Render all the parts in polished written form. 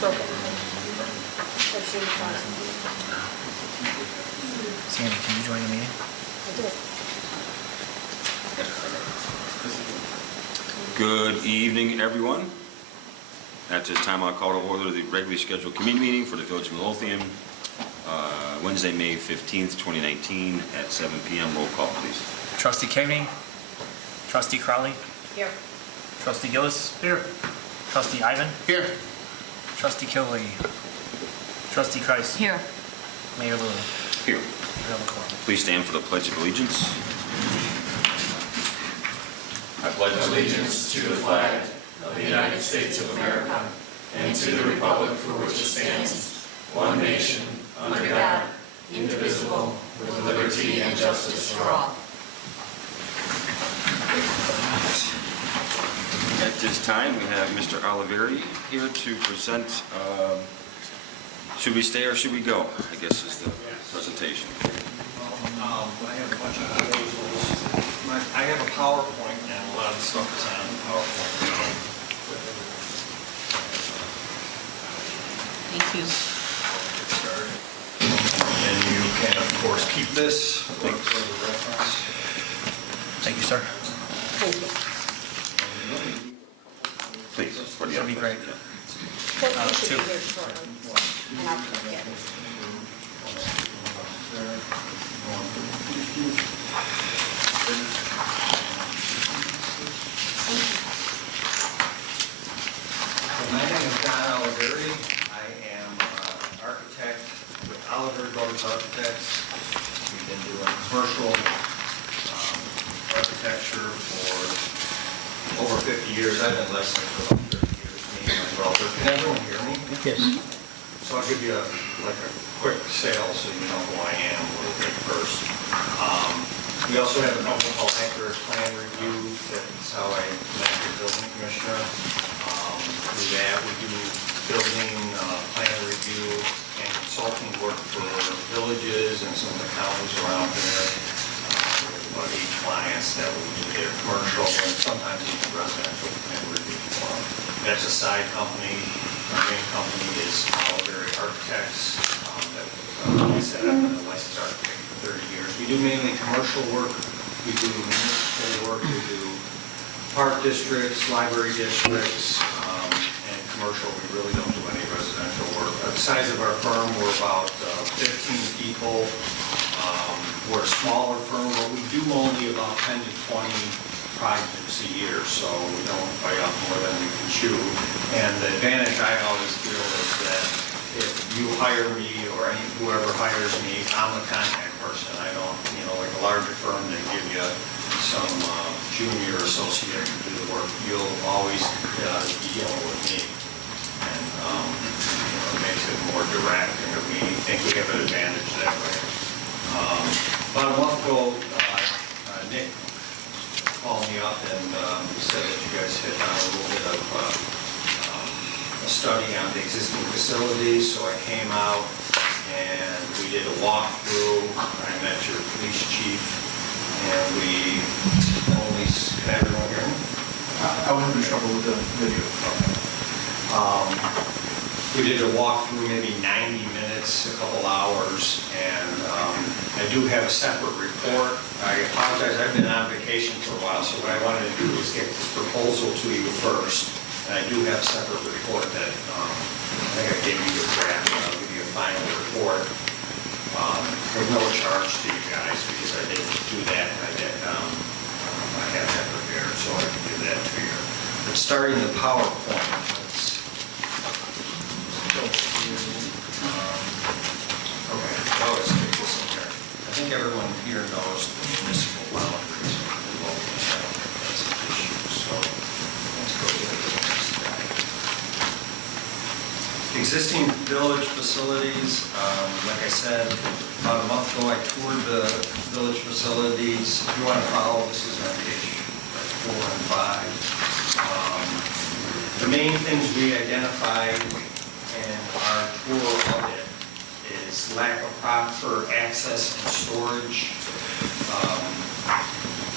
broken. Sandy, can you join the meeting? I did. Good evening, everyone. At this time, I'll call to order the regularly scheduled committee meeting for the Village of Midlothian, Wednesday, May 15th, 2019, at 7 p.m. Roll call, please. Trustee Keating? Trustee Crowley? Here. Trustee Gillis? Here. Trustee Ivan? Here. Trustee Kiley? Trustee Kreis? Here. Mayor Lulu? Here. We have a quorum. Please stand for the Pledge of Allegiance. I pledge Allegiance to the flag of the United States of America and to the republic for which it stands, one nation, under God, indivisible, with liberty and justice for all. At this time, we have Mr. Olivieri here to present, should we stay or should we go, I guess is the presentation. I have a bunch of proposals. I have a PowerPoint, and a lot of the stuff is on PowerPoint. Thank you. And you can, of course, keep this for the reference. Thank you, sir. Thank you. Please, for the That'd be great. You should two. be here shortly, and I'll get it. My name is Don Olivieri. I am an architect with Olivieri Brothers Architects. We've been doing commercial architecture for over 50 years. I've been licensed for about 30 years, me and my brother. Can everyone hear me? Yes. So I'll give you a quick sale so you know who I am a little bit first. We also have a company called Accurate Plan Review. That's how I met the building commissioner. Through that, we do building plan review and consulting work for villages and some of the counties around there. We have about 8 clients that we do their commercial and sometimes even residential plan review for them. That's a side company. Our main company is Olivieri Architects. That we set up as a licensed architect for 30 years. We do mainly commercial work. We do municipal work. We do park districts, library districts, and commercial. We really don't do any residential work. The size of our firm, we're about 15 people. We're a smaller firm, but we do only about 10 to 20 projects a year, so we don't bite off more than we can chew. And the advantage I always feel is that if you hire me or whoever hires me, I'm the contact person. I don't, like a larger firm, they give you some junior associate to do the work. You'll always be dealing with me. And it makes it more direct, and we think we have an advantage that way. About a month ago, Nick called me up and said that you guys had done a little bit of a study on the existing facilities, so I came out and we did a walkthrough. I met your police chief, and we only, can everyone hear me? I was having trouble with the video. We did a walkthrough, maybe 90 minutes, a couple hours, and I do have a separate report. I apologize, I've been on vacation for a while, so what I wanted to do was get this proposal to you first. And I do have a separate report that I think I gave you a draft, and I'll give you a final report. There's no charge to you guys because I didn't do that. I had that prepared, so I can give that to you. But starting the PowerPoint, let's go through. Okay, I'll just stick this in there. I think everyone here knows the municipal boundaries. That's an issue, so let's go to the next slide. Existing village facilities, like I said, about a month ago I toured the village facilities. If you want to follow, this is on page 4 and 5. The main things we identified in our tour of it is lack of proper access and storage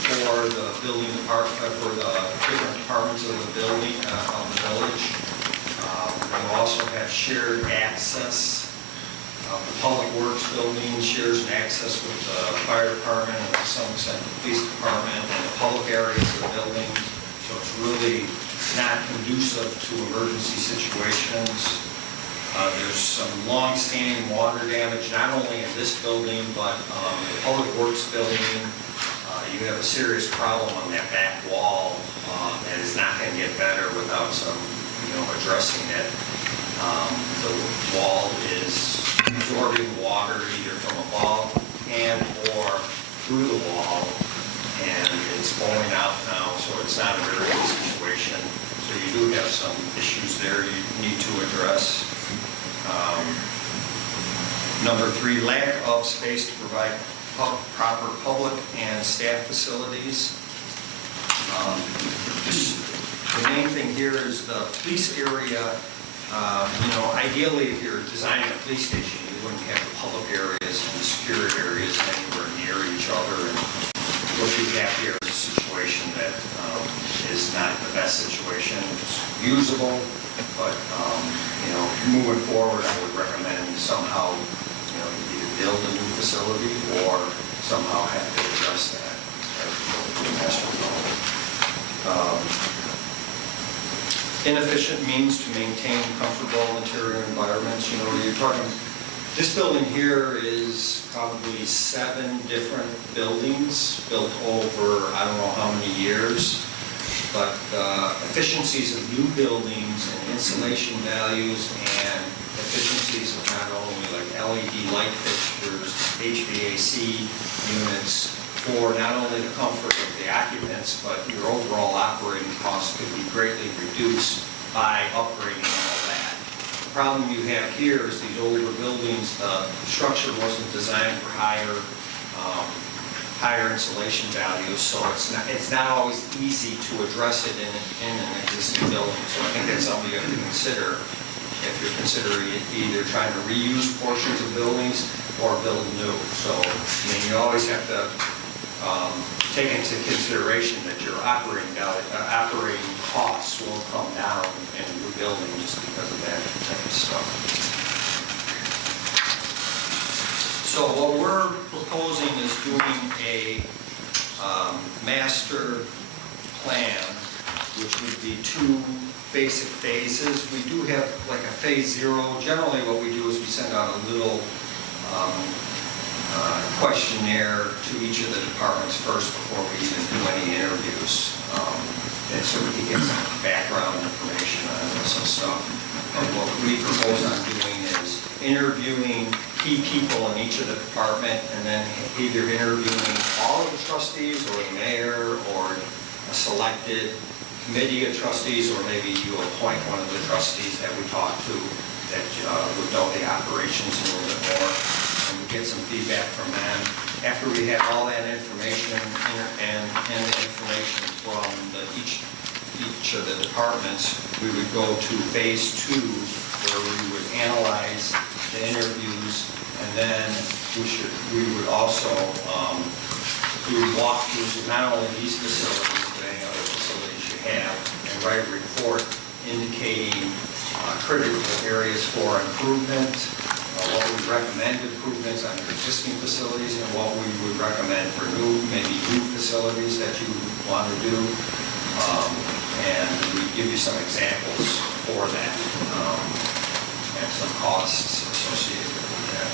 for the building department, for the different departments of the building, of the village. We also have shared access. The Public Works building shares an access with the fire department and to some extent the police department and the public areas of the building. So it's really not conducive to emergency situations. There's some long-standing water damage, not only in this building, but the Public Works building. You have a serious problem on that back wall that is not going to get better without some, addressing it. The wall is absorbing water either from above and or through the wall, and it's blowing out now, so it's not a very good situation. So you do have some issues there you need to address. Number 3, lack of space to provide proper public and staff facilities. The main thing here is the police area. Ideally, if you're designing a police station, you wouldn't have the public areas and the security areas anywhere near each other. And what you have here is a situation that is not the best situation. It's usable, but moving forward, I would recommend somehow, either build a new facility or somehow have to address that as the master zone. Inefficient means to maintain comfortable interior environments. You're talking, this building here is probably 7 different buildings built over I don't know how many years, but efficiencies of new buildings and insulation values and efficiencies of not only like LED light fixtures, HVAC units, for not only the comfort of the occupants, but your overall operating costs could be greatly reduced by upgrading all that. The problem you have here is these older buildings, the structure wasn't designed for higher insulation values, so it's not always easy to address it in an existing building. So I think that's something you have to consider if you're considering either trying to reuse portions of buildings or build new. So you always have to take into consideration that your operating costs will come down in rebuilding just because of that type of stuff. So what we're proposing is doing a master plan, which would be 2 basic phases. We do have like a phase 0. Generally what we do is we send out a little questionnaire to each of the departments first before we even do any interviews. And so we can get some background information on this and stuff. And what we propose on doing is interviewing key people in each of the department and then either interviewing all of the trustees or the mayor or a selected committee of trustees, or maybe you appoint one of the trustees that we talk to that would know the operations a little bit more. Get some feedback from them. After we have all that information and information from each of the departments, we would go to phase 2, where we would analyze the interviews, and then we would also do walkthroughs of not only these facilities, but any other facilities you have, and write a report indicating critical areas for improvement, what we recommend improvements on your existing facilities, and what we would recommend for maybe new facilities that you want to do. And we give you some examples for that, and some costs associated with that.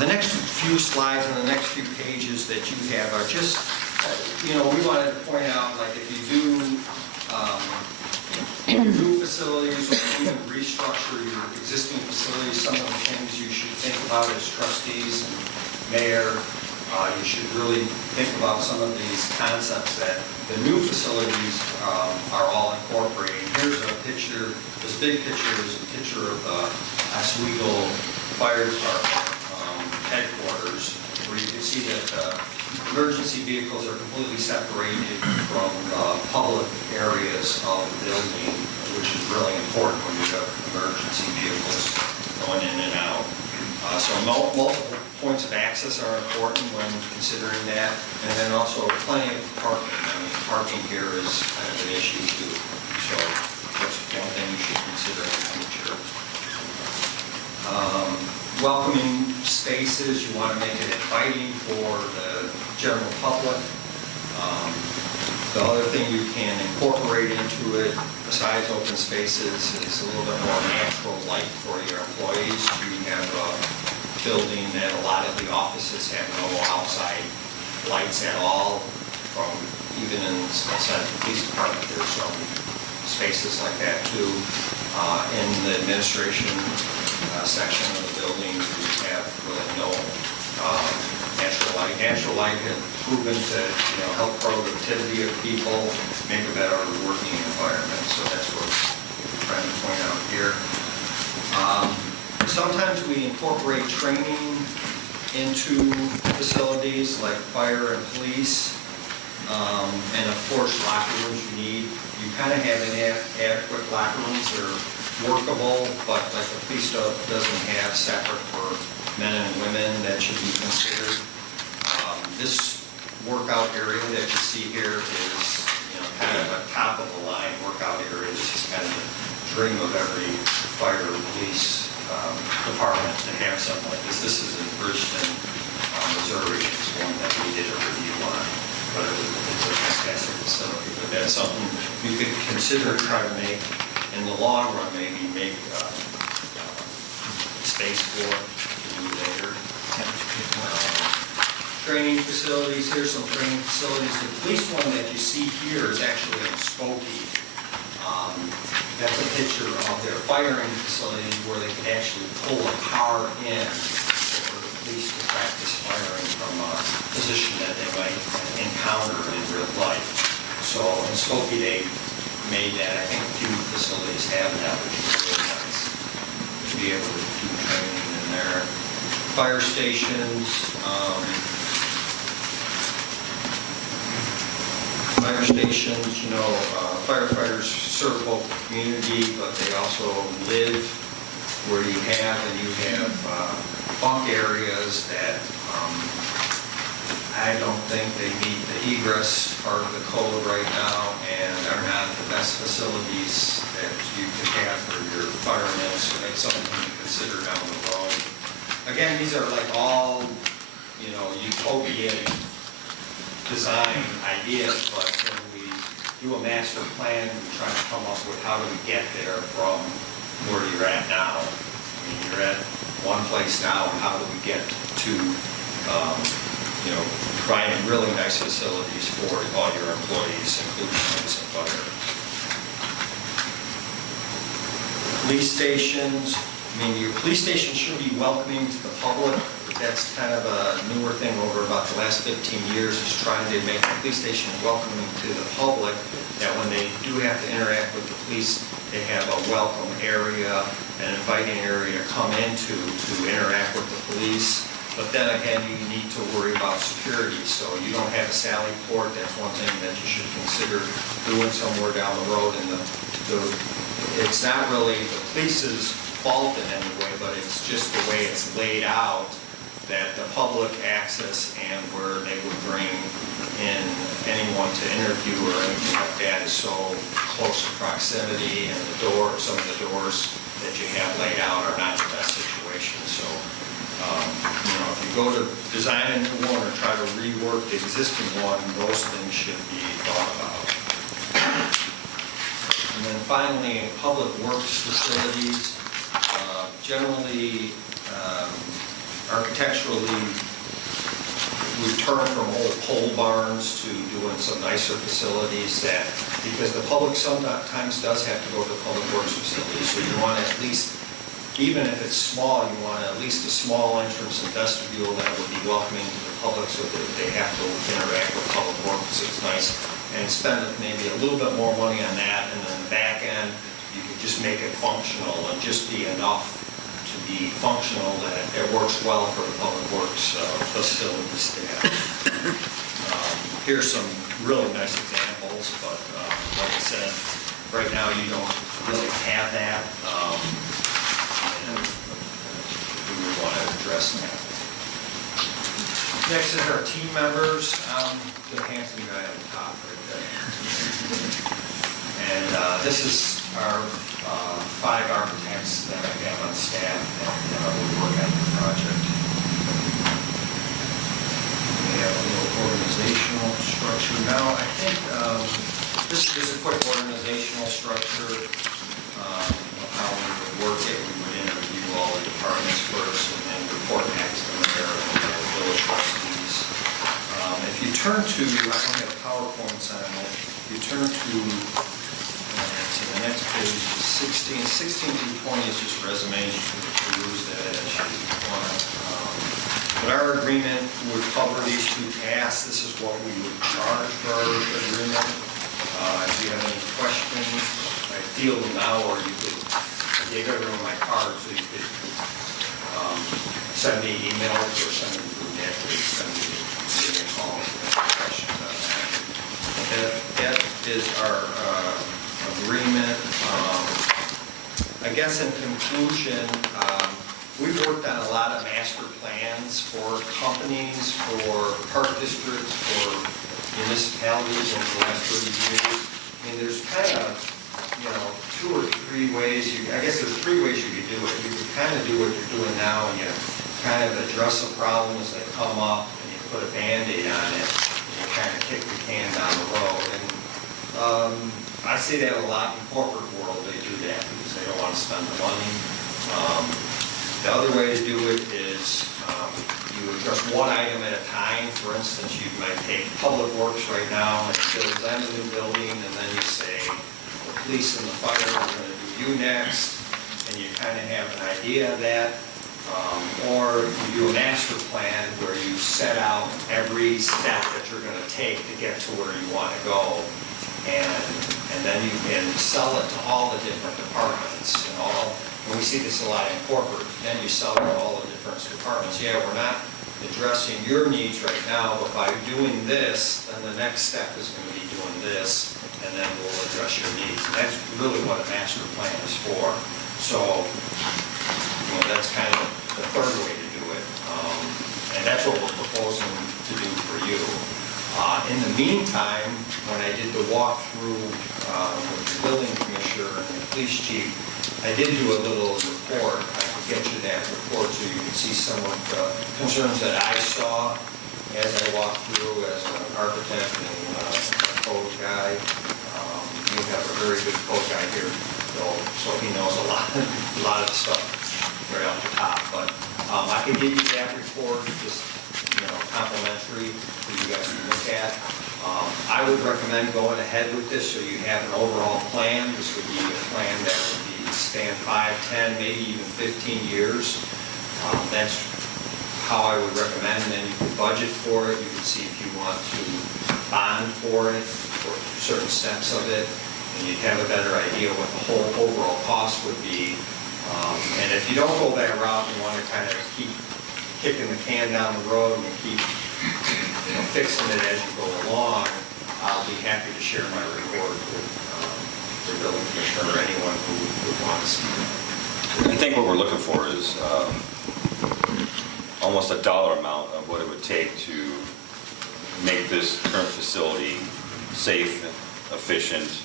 The next few slides and the next few pages that you have are just, we wanted to point out, like if you do new facilities or even restructure your existing facilities, some of the things you should think about as trustees and mayor, you should really think about some of these concepts that the new facilities are all incorporating. Here's a picture, this big picture is a picture of the Oswego Fire Department headquarters, where you can see that emergency vehicles are completely separated from public areas of the building, which is really important when you have emergency vehicles going in and out. So multiple points of access are important when considering that, and then also plenty of parking. I mean, parking here is kind of an issue too. So that's one welcoming spaces, you want to make it inviting for the general public. The other thing you can incorporate into it, besides open spaces, is a little bit more natural light for your employees. You have a building that a lot of the offices have no outside lights at all, from even inside the police department, there's some spaces like that too. In the administration section of the building, we have really no natural light. Natural light has proven to help productivity of people, make a better working environment. So that's what we're trying to point out here. Sometimes we incorporate training into facilities like fire and police. And of course, locker rooms you kind of have adequate locker rooms. They're workable, but like the police doesn't have separate for men and women. That should be considered. This workout area that you see here is kind of a top of the line workout area. This is kind of the dream of every fire or police department to have something like this. This is in Bridgeton, Missouri. It's one that we did a review on, but it's a fantastic facility. But that's something you could consider trying to make in the long run, maybe make space for to do later. Training facilities, here's some training facilities. The police one that you see here is actually in Skokie. That's a picture of their firing facility where they can actually pull a car in for the police to practice firing from a position that they might encounter in real life. So in Skokie, they made that. I think a few facilities have that, which is really nice to be able to do training in there. Fire stations. Fire stations, firefighters serve both the community, but they also live where you have bunk areas that I don't think they meet the egress part of the code right now and are not the best facilities that you could have for your firemen, so that's something to consider down the road. Again, these are like all, utopian design ideas, but when we do a master plan, we try to come up with how do we get there from where you're at now. I mean, you're at one place now, and how do we get to, providing really nice facilities for all your employees, including police and fire. Police stations. I mean, your police station should be welcoming to the public. That's kind of a newer thing over about the last 15 years, is trying to make the police station welcoming to the public, that when they do have to interact with the police, they have a welcome area, an inviting area to come into to interact with the police. But then again, you need to worry about security. So you don't have a sally port. That's one thing that you should consider doing somewhere down the road. And it's not really the police's fault in any way, but it's just the way it's laid out, that the public access and where they would bring in anyone to interview or anything like that is so close proximity, and some of the doors that you have laid out are not the best situation. So, if you go to design a new one or try to rework the existing one, those things should be thought about. And then finally, public works facilities, generally, architecturally, we've turned from old pole barns to doing some nicer facilities because the public sometimes does have to go to public works facilities, so you want to at least, even if it's small, you want at least a small entrance and vestibule that would be welcoming to the public, so that they have to interact with public works. It's nice, and spend maybe a little bit more money on that, and then the back end, you could just make it functional and just be enough to be functional that it works well for the public works facilities to have. Here's some really nice examples, but like I said, right now you don't really have that, and we would want to address that. Next is our team members. The handsome guy on the top right there. And this is are 5 architects that I have on staff that will work on the project. We have a little organizational structure. Now, I think this is just a quick organizational structure of how we would work it. We would interview all the departments first and then report back to the mayor and the village trustees. If you turn to, I don't have PowerPoints on it, if you turn to the next page, 16 through 20 is just resumes. You can peruse that as you want. But our agreement would cover these 2 tasks. This is what we would charge for our agreement. If you have any questions, I feel them now, or you could, I gave everyone my card, so you could send me emails or send me through the send me a call if you have questions on that. That is our agreement. I guess in conclusion, we've worked on a lot of master plans for companies, for park districts, for municipalities over the last 30 years. I mean, there's kind of, 2 or 3 ways, I guess there's 3 ways you could do it. You could kind of do what you're doing now, and you kind of address the problems that come up, and you put a Band-Aid on it, and you kind of kick the can down the road. And I see that a lot in the corporate world. They do that because they don't want to spend the money. The other way to do it is you address one item at a time. For instance, you might take Public Works right now and design a new building, and then you say, the police and the fire, we're going to do you next, and you kind of have an idea of that. Or you do a master plan where you set out every step that you're going to take to get to where you want to go. And then you can sell it to all the different departments and all. And we see this a lot in corporate. Then you sell it to all the different departments. Yeah, we're not addressing your needs right now, but by doing this, then the next step is going to be doing this, and then we'll address your needs. And that's really what a master plan is for. So, that's kind of the third way to do it. And that's what we're proposing to do for you. In the meantime, when I did the walkthrough with the building commissioner and the police chief, I did do a little report. I could get you that report so you can see some of the concerns that I saw as I walked through as an architect and a code guy. We have a very good code guy here, so he knows a lot of the stuff right off the top. But I can give you that report, just complimentary for you guys to look at. I would recommend going ahead with this so you have an overall plan. This would be a plan that would be span 5, 10, maybe even 15 years. That's how I would recommend, and then you can budget for it. You can see if you want to bond for it, for certain steps of it, and you'd have a better idea what the whole overall cost would be. And if you don't go that route, you want to kind of keep kicking the can down the road and keep fixing it as you go along, I'll be happy to share my report with the building commissioner or anyone who would want to see it. I think what we're looking for is almost a dollar amount of what it would take to make this current facility safe, efficient,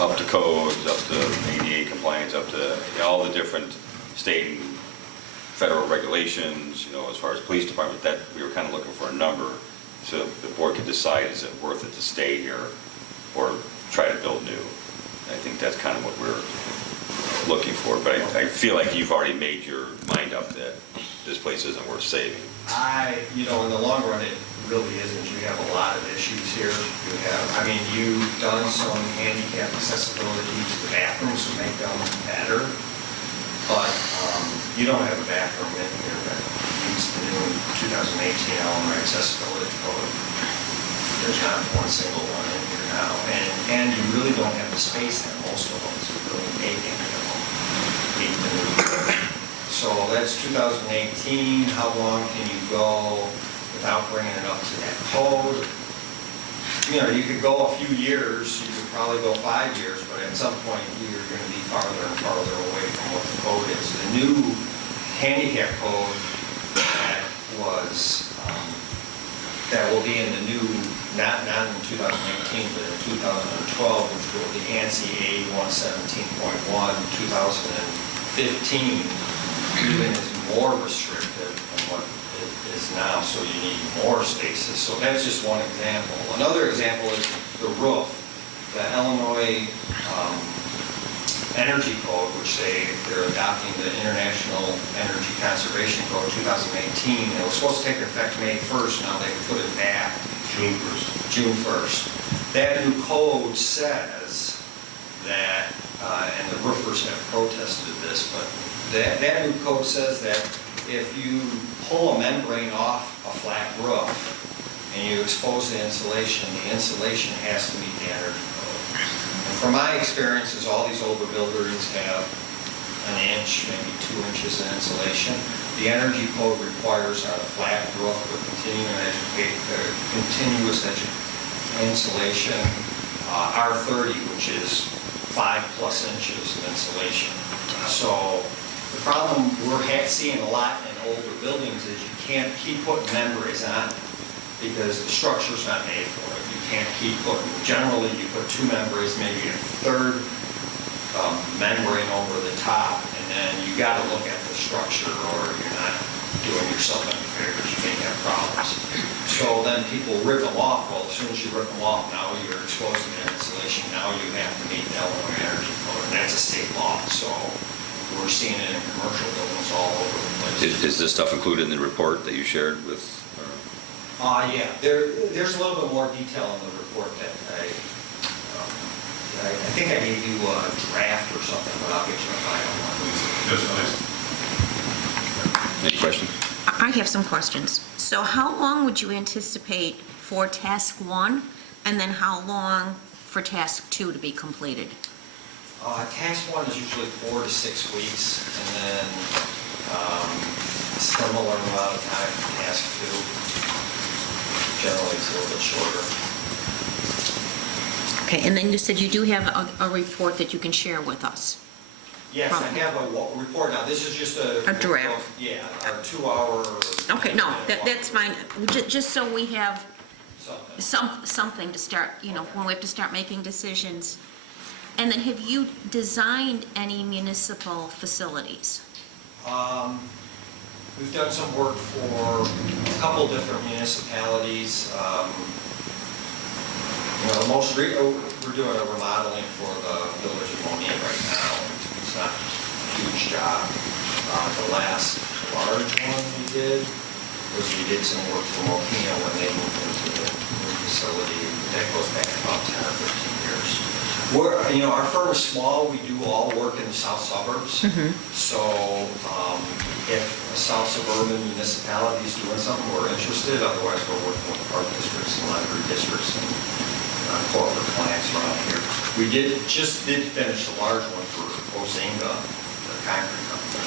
up to codes, up to ADA compliance, up to all the different state and federal regulations, as far as police department, that we were kind of looking for a number so the board could decide, is it worth it to stay here or try to build new. I think that's kind of what we're looking for, but I feel like you've already made your mind up that this place isn't worth saving. In the long run, it really isn't. You have a lot of issues here. You've done some handicap accessibility to the bathrooms to make them better, but you don't have a bathroom in here that meets the new 2018 Illinois accessibility code. There's not one single one in here now, and you really don't have the space in most of them to really make it, meet the new code. So that's 2018. How long can you go without bringing it up to that code? You could go a few years, you could probably go 5 years, but at some point you're going to be farther and farther away from what the code is. The new handicap code that will be in the new not in 2018, but in 2012, which will be ANSI A117.1, 2015, even is more restrictive than what it is now, so you need more spaces. So that's just one example. Another example is the roof. The Illinois Energy Code, which they're adopting the International Energy Conservation Code 2018. It was supposed to take effect May 1st, now they put it back. June 1st. That new code says that, and the roofers have protested this, but that new code says that if you pull a membrane off a flat roof and you expose the insulation has to meet the energy code. And from my experiences, all these older buildings have an inch, maybe 2 inches of insulation. The energy code requires on a flat roof with continuous insulation, R30, which is 5+ inches of insulation. So the problem we're seeing a lot in older buildings is you can't keep putting membranes on because the structure's not made for it. You can't keep putting, generally you put 2 membranes, maybe a third membrane over the top, and then you got to look at the structure or you're not doing yourself any favors, you may have problems. So then people rip them off. Well, as soon as you rip them off, now you're exposing the insulation. Now you have to meet the Illinois Energy Code, and that's a state law. So we're seeing it in commercial buildings all over the place. Is this stuff included in the report that you shared with? Yeah, there's a little bit more detail in the report that I think I gave you a draft or something, but I'll get you a final one. Yes, please. Any questions? I have some questions. So how long would you anticipate for task 1, and then how long for task 2 to be completed? Task 1 is usually 4 to 6 weeks, and then similar amount of time for task 2. Generally, it's a little bit shorter. Okay, and then you said you do have a report that you can share with us. Yes, I have a report now. This is just a draft. Yeah, our 2-hour. Okay, no, that's fine. Just so we have something. something to start, when we have to start making decisions. And then have you designed any municipal facilities? We've done some work for a couple different municipalities. We're doing a remodeling for the village of Monique right now. It's not a huge job. The last large one we did was we did some work for Mokina when they moved into the new facility. That goes back about 10 or 15 years. Our firm is small. We do all work in the south suburbs. So if a south suburban municipality is doing something, we're interested. Otherwise, we're working with park districts and library districts and corporate clients around here. We just did finish the large one for Ozinga, the concrete company.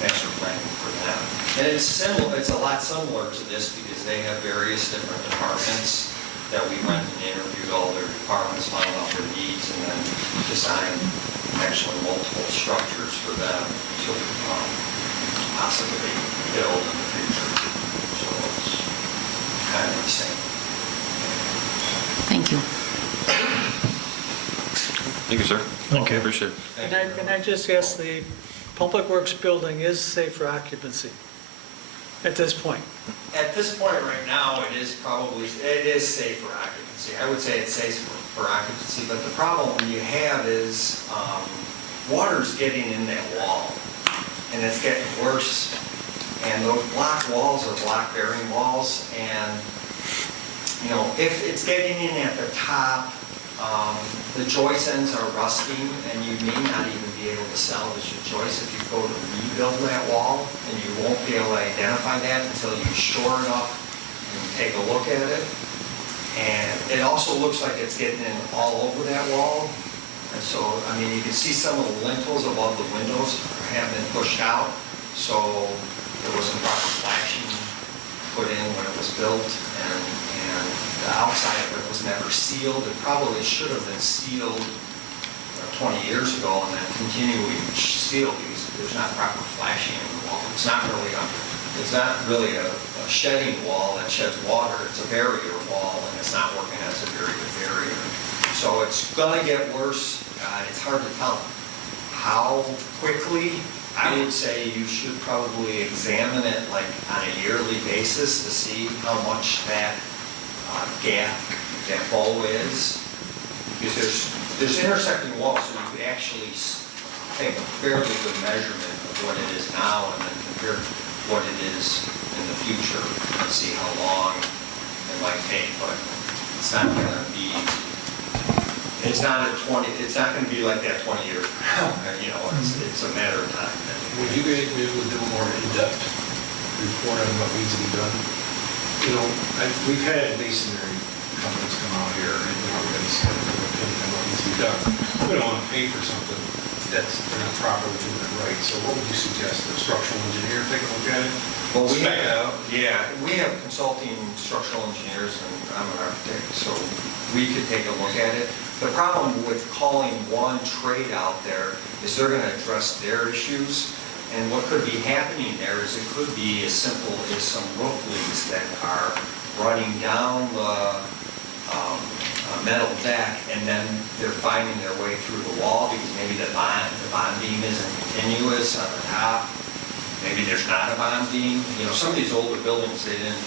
Master planning for them. And it's a lot similar to this because they have various different departments that we went and interviewed all their departments, found out their needs, and then designed actually multiple structures for them to possibly build in the future. So it's kind of the same. Thank you. Thank you, sir. Thank you. Appreciate it. Thank Can you. I just ask, the Public Works building is safe for occupancy at this point? At this point right now, it is safe for occupancy. I would say it's safe for occupancy, but the problem you have is water's getting in that wall, and it's getting worse. And those block walls are block bearing walls, and if it's getting in at the top, the joist ends are rusting, and you may not even be able to salvage the joist if you go to rebuild that wall, and you won't be able to identify that until you shore it up and take a look at it. And it also looks like it's getting in all over that wall. And so, you can see some of the lintels above the windows have been pushed out, so there was some proper flashing put in when it was built, and the outside of it was never sealed. It probably should have been sealed 20 years ago and then continually sealed because there's not proper flashing in the wall. It's not really a It's not really a shedding wall that sheds water, it's a barrier wall, and it's not working as a very good barrier. So it's gonna get worse, it's hard to tell how quickly. I would say you should probably examine it like on a yearly basis to see how much that gap, that bow is. Because there's intersecting walls, so you could actually take a fairly good measurement of what it is now and then compare what it is in the future and see how long it might take. But it's not gonna be, it's not gonna be like that 20-year, you know, it's a matter of time. Would you guys be able to do a more in-depth report on what needs to be done? You know, we've had masonry companies come out here and, you know, everybody's got their opinion on what needs to be done. We don't want to pay for something that's, they're not properly doing it right. So what would you suggest? A structural engineer take a look at it? Well, we Spec it out? Yeah, we have consulting structural engineers, and I'm an architect, so we could take a look at it. The problem with calling one trade out there is they're gonna address their issues, and what could be happening there is it could be as simple as some roof leaks that are running down the metal deck, and then they're finding their way through the wall because maybe the bond beam isn't continuous on the top. Maybe there's not a bond beam. You know, some of these older buildings, they didn't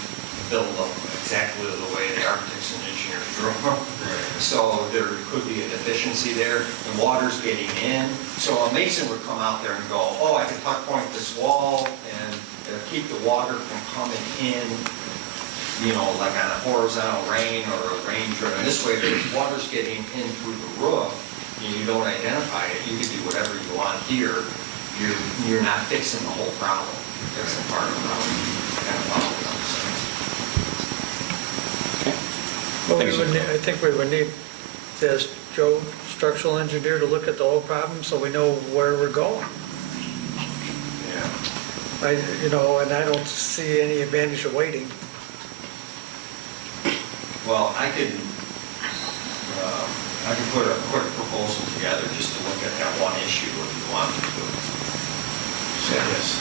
build them exactly the way the architects and engineers drew them. So there could be a deficiency there. The water's getting in. So a mason would come out there and go, oh, I can tuck point this wall and keep the water from coming in, you know, like on a horizontal rain or a rain driven. This way, if the water's getting in through the roof and you don't identify it, you can do whatever you want here. You're not fixing the whole problem. You're fixing part of the problem. Kind of follow what I'm saying. Well, I think we would need this Joe, structural engineer, to look at the whole problem so we know where we're going. Yeah. You know, and I don't see any advantage of waiting. Well, I could put a quick proposal together just to look at that one issue if you want me to. So, yes.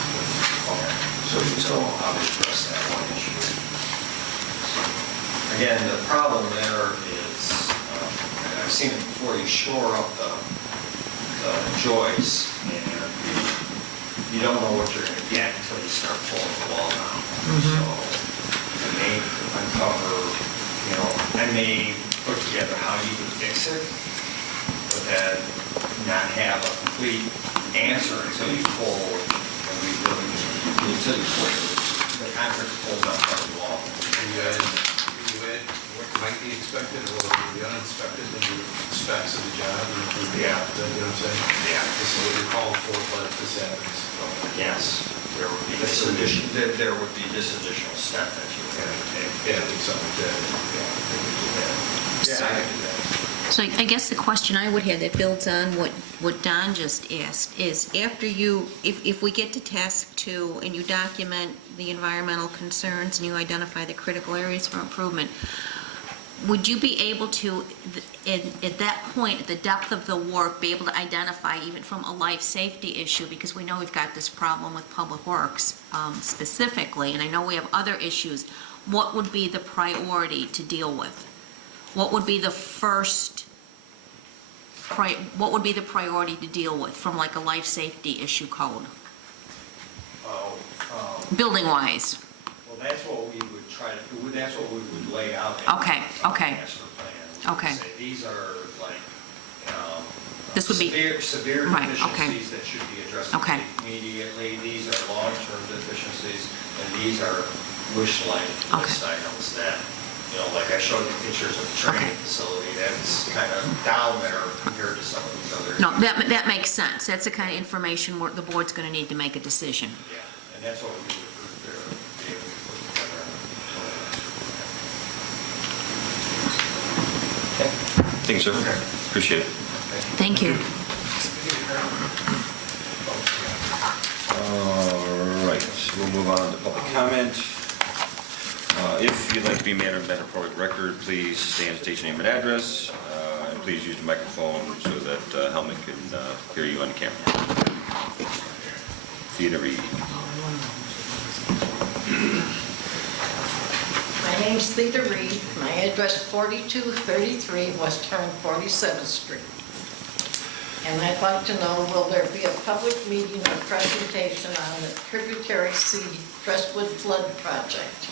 Okay. So I'll address that one issue. Again, the problem there is, and I've seen it before, you shore up the joists and you don't know what you're going to get until you start pulling the wall down. So I may uncover, you know, I may put together how you can fix it, but then not have a complete answer until you pull, until you pull the concrete pulls up from the wall. And you add what might be expected or what would be uninspected in the specs of the job and improve the, Yeah. you know what I'm saying? Yeah. This is what you're calling for, but if this happens. Yes, there would be this additional step that you would have to take. Yeah, I think something like that. Yeah, I can do that. So I guess the question I would have that builds on what Don just asked is, after you, if we get to task 2 and you document the environmental concerns and you identify the critical areas for improvement, would you be able to, at that point, at the depth of the work, be able to identify even from a life safety issue, because we know we've got this problem with Public Works specifically, and I know we have other issues, what would be the priority to deal with? What would be the first, what would be the priority to deal with from like a life safety issue code, building-wise? Well, that's what we would try to do, that's what we would lay out. Okay, okay. Master plan. Okay. Say these are like, This would be- severe Right, okay. deficiencies that should be addressed Okay. immediately. These are long-term deficiencies, and these are wish list items that, you know, like I showed you pictures of the training facility, that's kind of down there compared to some of these other. No, that makes sense. That's the kind of information where the board's going to need to make a decision. Yeah, and that's what we would be able to put together. Okay. Thank you, sir. Appreciate it. Thank you. All right, we'll move on to public comment. If you'd like to be made a public record, please stand, state your name and address, and please use the microphone so that Helmut can hear you on the camera. Theater read. name's Theda Reed. My address 4233 West Turn 47th Street. And I'd like to know, will there be a public meeting or presentation on the Tributary C Crestwood Flood Project?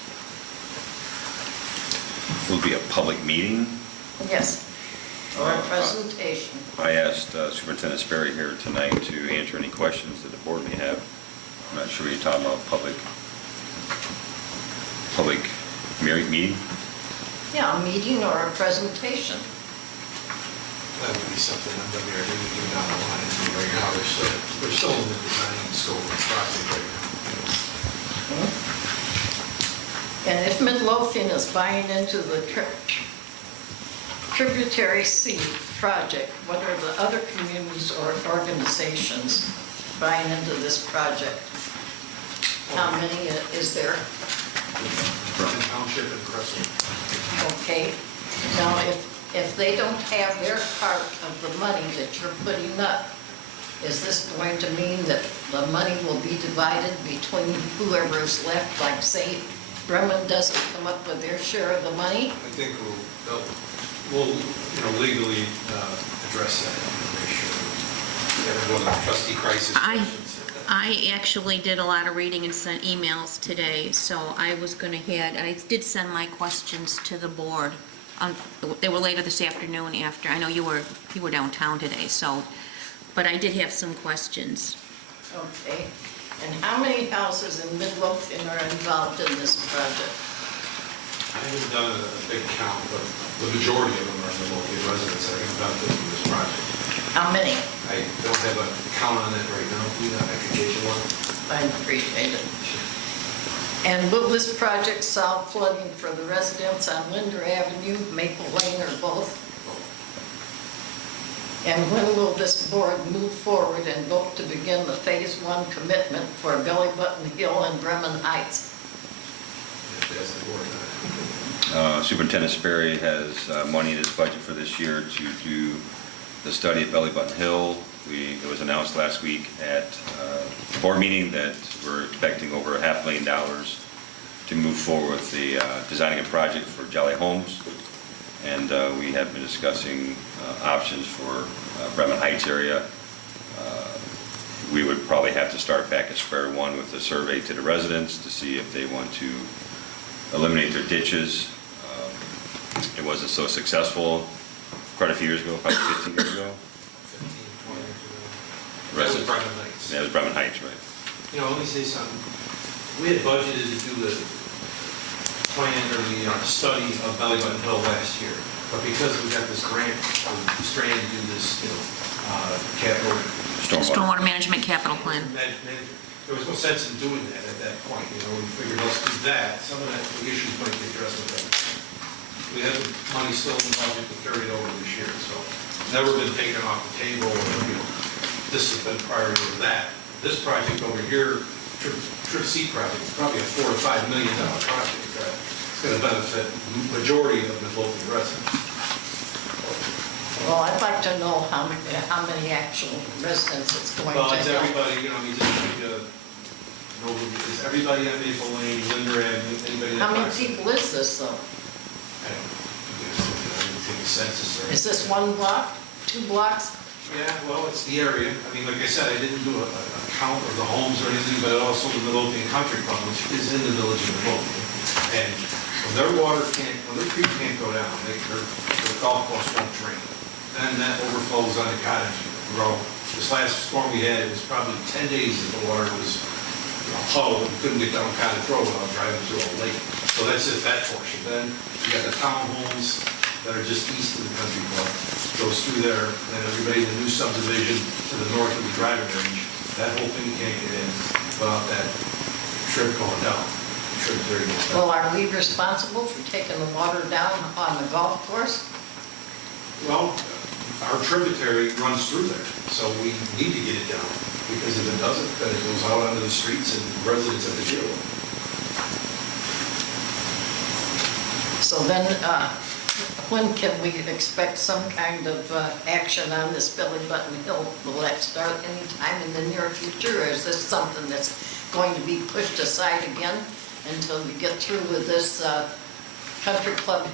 Will be a public meeting. Yes, or a presentation. I asked Superintendent Sperry here tonight to answer any questions that the board may have. I'm not sure you're talking about public meeting. Yeah, a meeting or a presentation. That would be something MWRD would do down the line. Right now, we're still in the design scope of the project right now. And if Midlothian is buying into the Tributary C project, what are the other communities or organizations buying into this project? How many is there? Vernon Township and Crestwood. Okay, now if they don't have their part of the money that you're putting up, is this going to mean that the money will be divided between whoever is left? Like say Bremen doesn't come up with their share of the money? I think we'll legally address that. Make sure. Yeah, one of the trustee crisis questions. I actually did a lot of reading and sent emails today, so I was going to head, and I did send my questions to the board. They were later this afternoon after, I know you were downtown today, so, but I did have some questions. Okay, and how many houses in Midlothian are involved in this project? I haven't done a big count, but the majority of them are Midlothian residents that are involved in this project. How many? I don't have a count on that right now. I could get you one. I appreciate it. And will this project solve flooding for the residents on Linder Avenue, Maple Lane, or both? And when will this board move forward and vote to begin the Phase 1 commitment for Belly Button Hill and Bremen Heights? That's the board. Superintendent Sperry has money in his budget for this year to do the study at Belly Button Hill. It was announced last week at the board meeting that we're expecting over $500,000 to move forward with the designing a project for Jolly Homes. And we have been discussing options for Bremen Heights area. We would probably have to start back at square one with the survey to the residents to see if they want to eliminate their ditches. It wasn't so successful quite a few years ago, probably 15 years ago. 15, 20 years ago. That was Bremen Heights. Yeah, it was Bremen Heights, right. Let me say something. We had budgeted to do the plan or the study of Belly Button Hill last year, but because we got this grant, we're stranded to do this, capital. Stormwater Management Capital Plan. There was no sense in doing that at that point, we figured let's do that. Some of the issues might be addressed with that. We have the money still in the budget to carry it over this year, so never been taken off the table. This has been priority to that. This project over here, Trip C project, is probably a $4 to $5 million project that's going to benefit the majority of the local residents. Well, I'd like to know how many actual residents it's going to Well, help. it's everybody, it's everybody on Maple Lane, Linder Avenue, anybody that. How many people is this, though? I didn't take a census or. Is this 1 block, 2 blocks? Yeah, well, it's the area. Like I said, I didn't do a count of the homes or anything, but also the Midlothian Country Club, which is in the village of Midlothian. And when their creek can't go down, their golf course won't drain. Then that overflows onto Cottage Row. This last storm we had, it was probably 10 days that the water was huddled. We couldn't get down Cottage Row without driving through a lake. So that's just that portion. Then you got the townhomes that are just east of the country club. Goes through there, and everybody in the new subdivision to the north of the driving range, that whole thing can't get in without that trip going down. Tributary goes down. Well, are we responsible for taking the water down on the golf course? Well, our tributary runs through there, so we need to get it down, because if it doesn't, then it goes out onto the streets and residents have to deal with it. So then, when can we expect some kind of action on this Belly Button Hill? Will that start anytime in the near future, or is this something that's going to be pushed aside again until we get through with this country club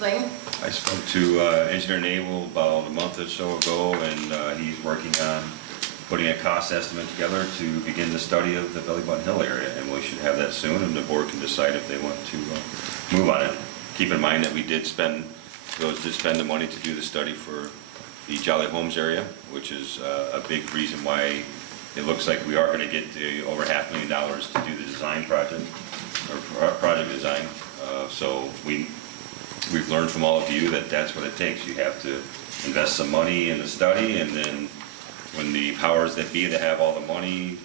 thing? I spoke to Engineer Naval about a month or so ago, and he's working on putting a cost estimate together to begin the study of the Belly Button Hill area, and we should have that soon, and the board can decide if they want to move on it. Keep in mind that we did spend the money to do the study for the Jolly Homes area, which is a big reason why it looks like we are going to get over $500,000 to do the design project, or project design. So we've learned from all of you that that's what it takes. You have to invest some money in the study, and then when the powers that be that have all the money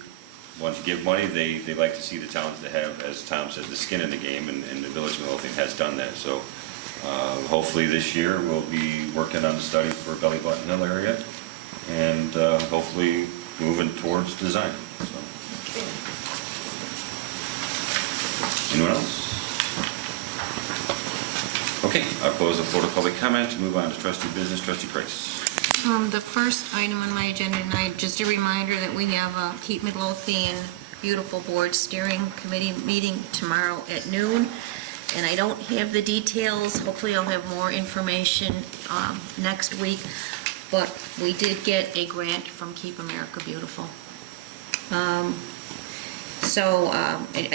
want to give money, they like to see the towns that have, as Tom said, the skin in the game, and the Village of Midlothian has done that. So hopefully this year we'll be working on the study for Belly Button Hill area, and hopefully moving towards design. So. Anyone else? Okay, I'll close the floor to public comment. Move on to trustee business. Trustee Price. The first item on my agenda tonight, just a reminder that we have a Keep Midlothian Beautiful Board Steering Committee meeting tomorrow at noon. And I don't have the details. Hopefully I'll have more information next week. But we did get a grant from Keep America Beautiful. I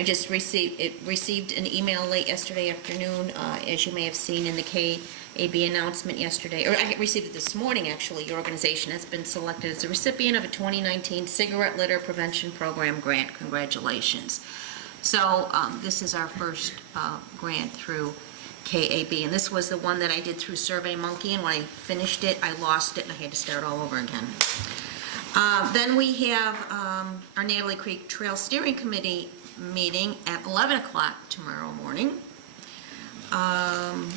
just received an email late yesterday afternoon, as you may have seen in the KAB announcement yesterday, or I received it this morning actually. Your organization has been selected as the recipient of a 2019 Cigarette Litter Prevention Program grant. Congratulations. So this is our first grant through KAB, and this was the one that I did through SurveyMonkey, and when I finished it, I lost it and I had to start all over again. Then we have our Natalie Creek Trail Steering Committee meeting at 11 o'clock tomorrow morning. And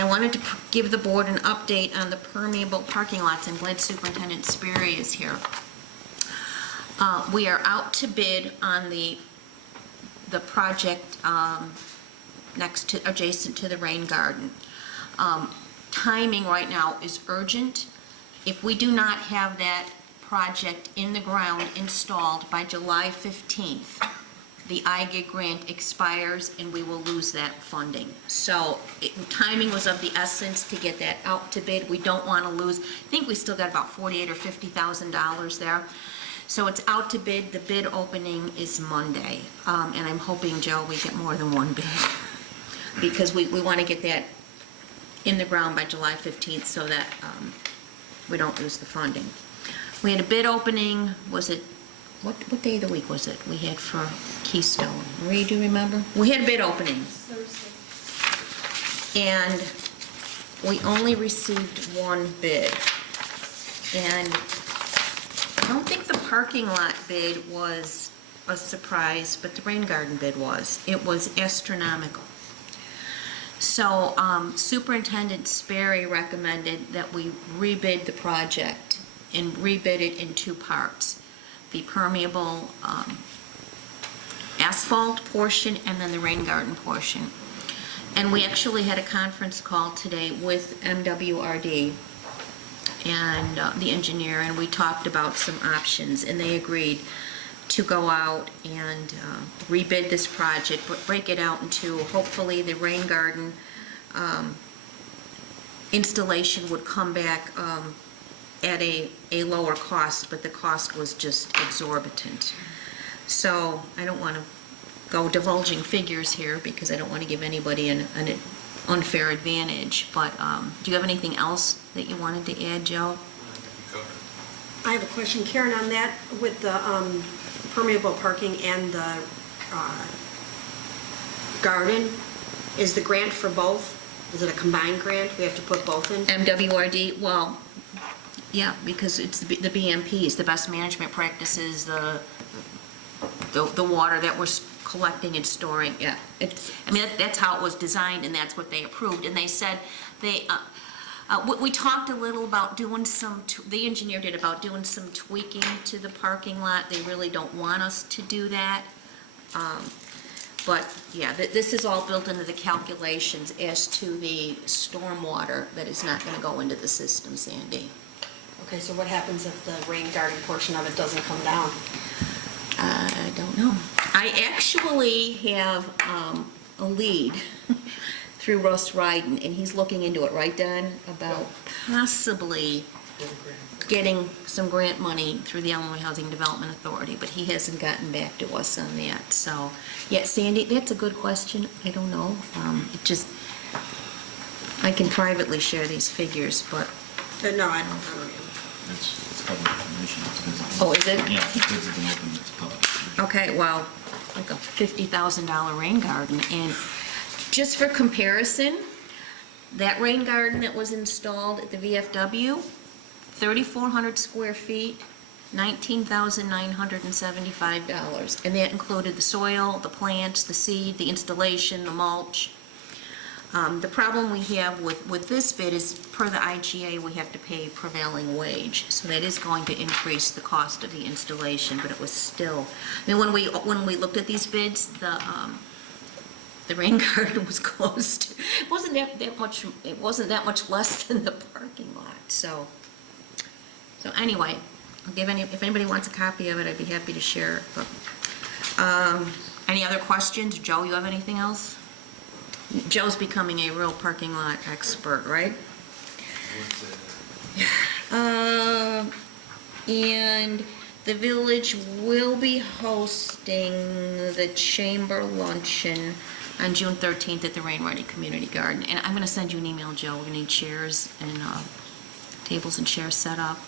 I wanted to give the board an update on the permeable parking lots. I'm glad Superintendent Sperry is here. We are out to bid on the project adjacent to the rain garden. Timing right now is urgent. If we do not have that project in the ground installed by July 15th, the IGIG grant expires and we will lose that funding. So timing was of the essence to get that out to bid. We don't want to lose, I think we still got about $48,000 or $50,000 there. So it's out to bid. The bid opening is Monday. And I'm hoping, Joe, we get more than one bid because we want to get that in the ground by July 15th so that we don't lose the funding. We had a bid opening, was it, what day of the week was it we had for Keystone? Marie, do you remember? We had a bid opening. And we only received one bid. And I don't think the parking lot bid was a surprise, but the rain garden bid was. It was astronomical. So Superintendent Sperry recommended that we rebid the project and rebid it in two parts. The permeable asphalt portion and then the rain garden portion. And we actually had a conference call today with MWRD and the engineer, and we talked about some options, and they agreed to go out and rebid this project, but break it out into, hopefully the rain garden installation would come back at a lower cost, but the cost was just exorbitant. So I don't want to go divulging figures here because I don't want to give anybody an unfair advantage, but do you have anything else that you wanted to add, Joe? I have a question, Karen, on that with the permeable parking and the garden. Is the grant for both? Is it a combined grant? We have to put both in? MWRD, well, yeah, because it's the BMPs, the best management practices, the water that we're collecting and storing, yeah. That's how it was designed, and that's what they approved. And they said we talked a little about doing the engineer did about doing some tweaking to the parking lot. They really don't want us to do that. But yeah, this is all built into the calculations as to the stormwater that is not going to go into the system, Sandy. Okay, so what happens if the rain garden portion of it doesn't come down? I don't know. I actually have a lead through Russ Ryden, and he's looking into it, right, Don? About possibly getting some grant money through the Illinois Housing Development Authority, but he hasn't gotten back to us on that. So, yeah, Sandy, that's a good question. I don't know. It just, I can privately share these figures, but, No, I don't. It's public information. It's visible. oh, is it? Yeah, the bids have been open, it's public. Okay, well, like a $50,000 rain garden, and just for comparison, that rain garden that was installed at the VFW, 3,400 square feet, $19,975, and that included the soil, the plants, the seed, the installation, the mulch. The problem we have with this bid is, per the IGA, we have to pay prevailing wage, so that is going to increase the cost of the installation, but it was still, I mean, when we looked at these bids, the rain garden was closed. It wasn't that much less than the parking lot, so anyway, if anybody wants a copy of it, I'd be happy to share it, but, any other questions? Joe, you have anything else? Joe's becoming a real parking lot expert, right? And the village will be hosting the chamber luncheon on June 13th at the Rain Ready Community Garden. And I'm gonna send you an email, Joe. We're gonna need chairs and tables and chairs set up.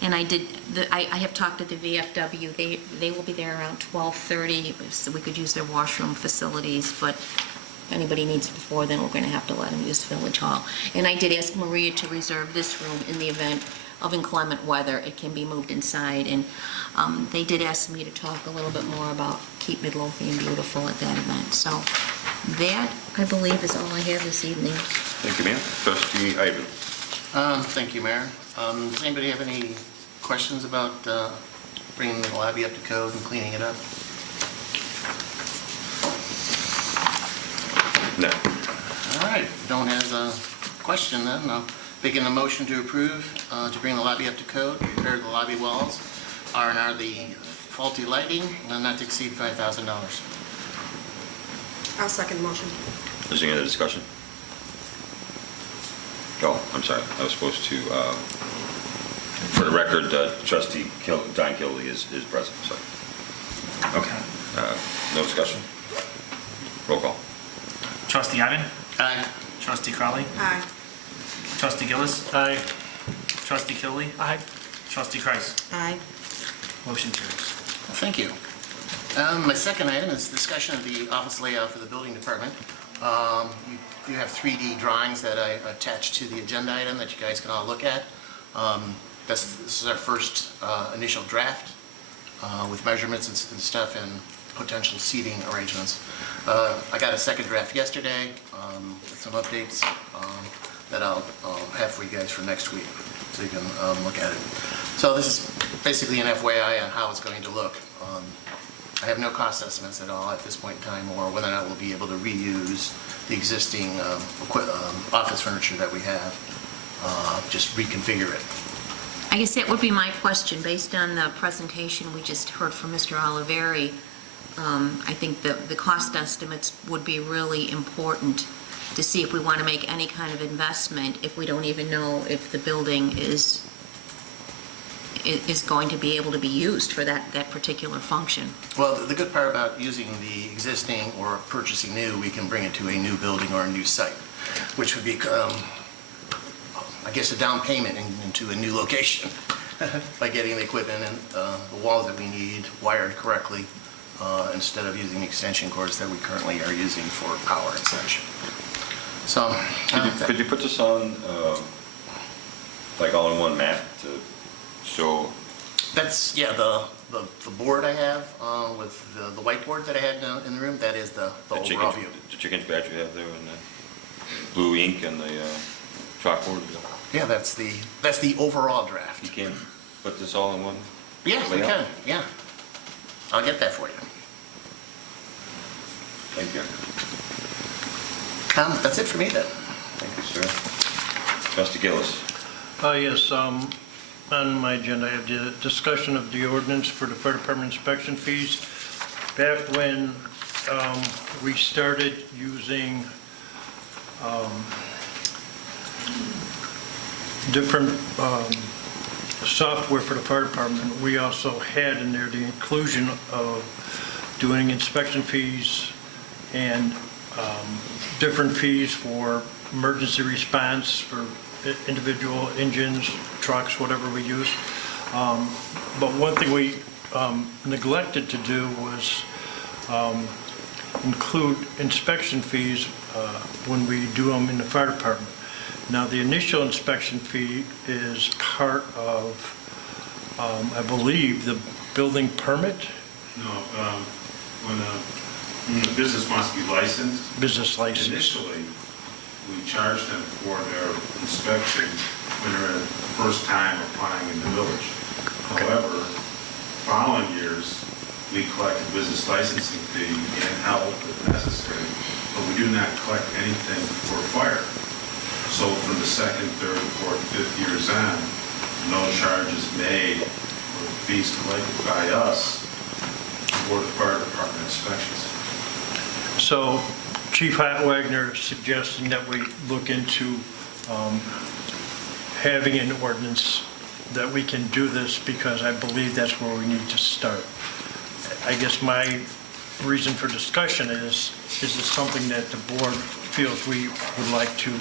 And I have talked to the VFW. They will be there around 12:30, so we could use their washroom facilities, but if anybody needs it before then, we're going to have to let them use Village Hall. And I did ask Maria to reserve this room in the event of inclement weather. It can be moved inside, and they did ask me to talk a little bit more about Keep Midlothian Beautiful at that event. So that, I believe, is all I have this evening. Thank you, ma'am. Trustee Ivan. Thank you, Mayor. Does anybody have any questions about bringing the lobby up to code and cleaning it up? No. All right, if no one has a question then, I'll begin a motion to approve to bring the lobby up to code, repair the lobby walls, R&R the faulty lighting, not to exceed $5,000. I'll second the motion. Is there any other discussion? Oh, I'm sorry. I was supposed to, for the record, Trustee Don Kildee is present, so. Okay. No discussion? Roll call. Trustee Ivan? Aye. Trustee Crowley? Aye. Trustee Gillis? Aye. Trustee Kildee? Aye. Trustee Kreis? Aye. Motion carries. Thank you. My second item is discussion of the office layout for the building department. You have 3D drawings that I attached to the agenda item that you guys can all look at. This is our first initial draft with measurements and stuff and potential seating arrangements. I got a second draft yesterday with some updates that I'll have for you guys for next week, so you can look at it. So this is basically an FYI on how it's going to look. I have no cost estimates at all at this point in time, or whether or not we'll be able to reuse the existing office furniture that we have, just reconfigure it. I guess that would be my question, based on the presentation we just heard from Mr. Olivieri. I think the cost estimates would be really important to see if we want to make any kind of investment if we don't even know if the building is going to be able to be used for that particular function. Well, the good part about using the existing or purchasing new, we can bring it to a new building or a new site, which would be, I guess, a down payment into a new location by getting the equipment and the walls that we need wired correctly, instead of using extension cords that we currently are using for power and such. So, Could you put this on, like all in one map to show? that's, yeah, the board I have with the whiteboard that I had in the room, that is the overall view. The chicken scratch you have there and the blue ink and the chalkboard? Yeah, that's the overall draft. You can put this all in one? Yeah, we layout? can, yeah. I'll get that for you. Thank you. That's it for me then. Thank you, sir. Trustee Gillis. Yes, on my agenda, I have the discussion of the ordinance for the fire department inspection fees. Back when we started using different software for the fire department. We also had in there the inclusion of doing inspection fees and different fees for emergency response for individual engines, trucks, whatever we use. But one thing we neglected to do was include inspection fees when we do them in the fire department. Now, the initial inspection fee is part of, I believe, the building permit? No, when the business wants to be licensed. Business license. Initially, we charge them for their inspection when they're the first time applying in the village. Okay. However, following years, we collect a business licensing fee and help if necessary, but we do not collect anything for fire. So from the second, third, fourth, fifth years on, no charge is made or fees collected by us for the fire department inspections. So Chief Wagner is suggesting that we look into having an ordinance that we can do this, because I believe that's where we need to start. I guess my reason for discussion is this something that the board feels we would like to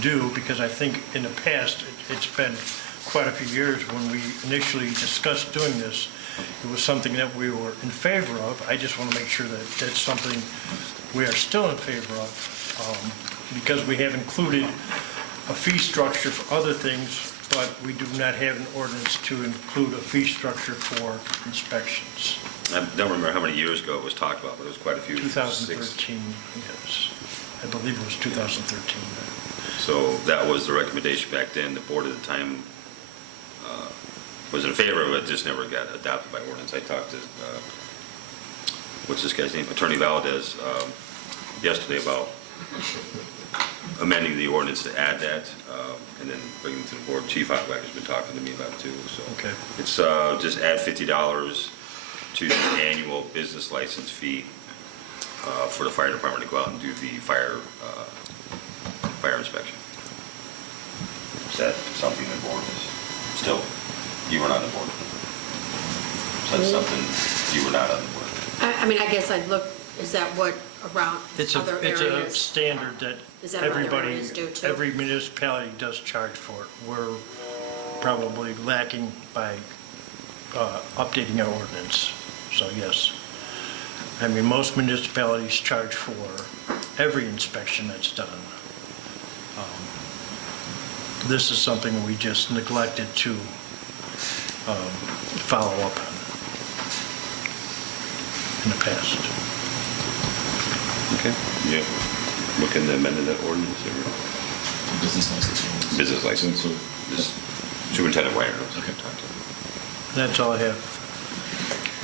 do? Because I think in the past, it's been quite a few years when we initially discussed doing this, it was something that we were in favor of. I just want to make sure that that's something we are still in favor of, because we have included a fee structure for other things, but we do not have an ordinance to include a fee structure for inspections. I don't remember how many years ago it was talked about, but it was quite a few. 2013, yes. I believe it was 2013. So that was the recommendation back then. The board at the time was in favor of it, just never got adopted by ordinance. I talked to, what's this guy's name? Attorney Valdez yesterday about amending the ordinance to add that and then bring it to the board. Chief Wagner's been talking to me about it too. So Okay. it's just add $50 to the annual business license fee for the fire department to go out and do the fire inspection. Is that something the board is still? You were not on the board. Is that something you were not on the board? I mean, I guess I'd look, is that what around It's other a areas? standard that Is that what other everybody, areas do too? every municipality does charge for it. We're probably lacking by updating our ordinance, so yes. I mean, most municipalities charge for every inspection that's done. This is something we just neglected to follow up on in the past. Okay. Yeah. Looking to amend that ordinance or? Business license. Business license. So- Just Superintendent Wagner. Okay. That's all I have.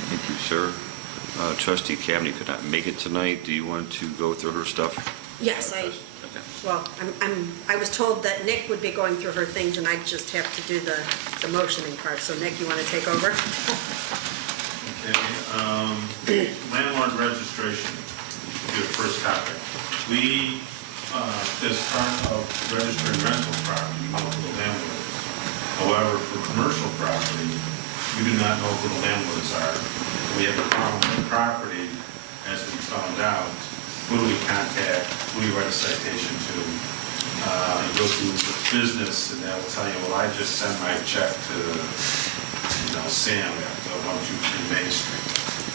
Thank you, sir. Trustee Cavaney could not make it tonight. Do you want to go through her stuff? Yes, Okay. well, I was told that Nick would be going through her things, and I just have to do the motioning part. So Nick, you want to take over? Okay, landlord registration, your first topic. We, as part of registering rental property, we know who the landlord is. However, for commercial property, we do not know who the landlords are. We have a problem with property, as we found out. Who do we contact? Who do we write a citation to? You go through the business, and they'll tell you, well, I just sent my check to, Sam at 123 Main Street.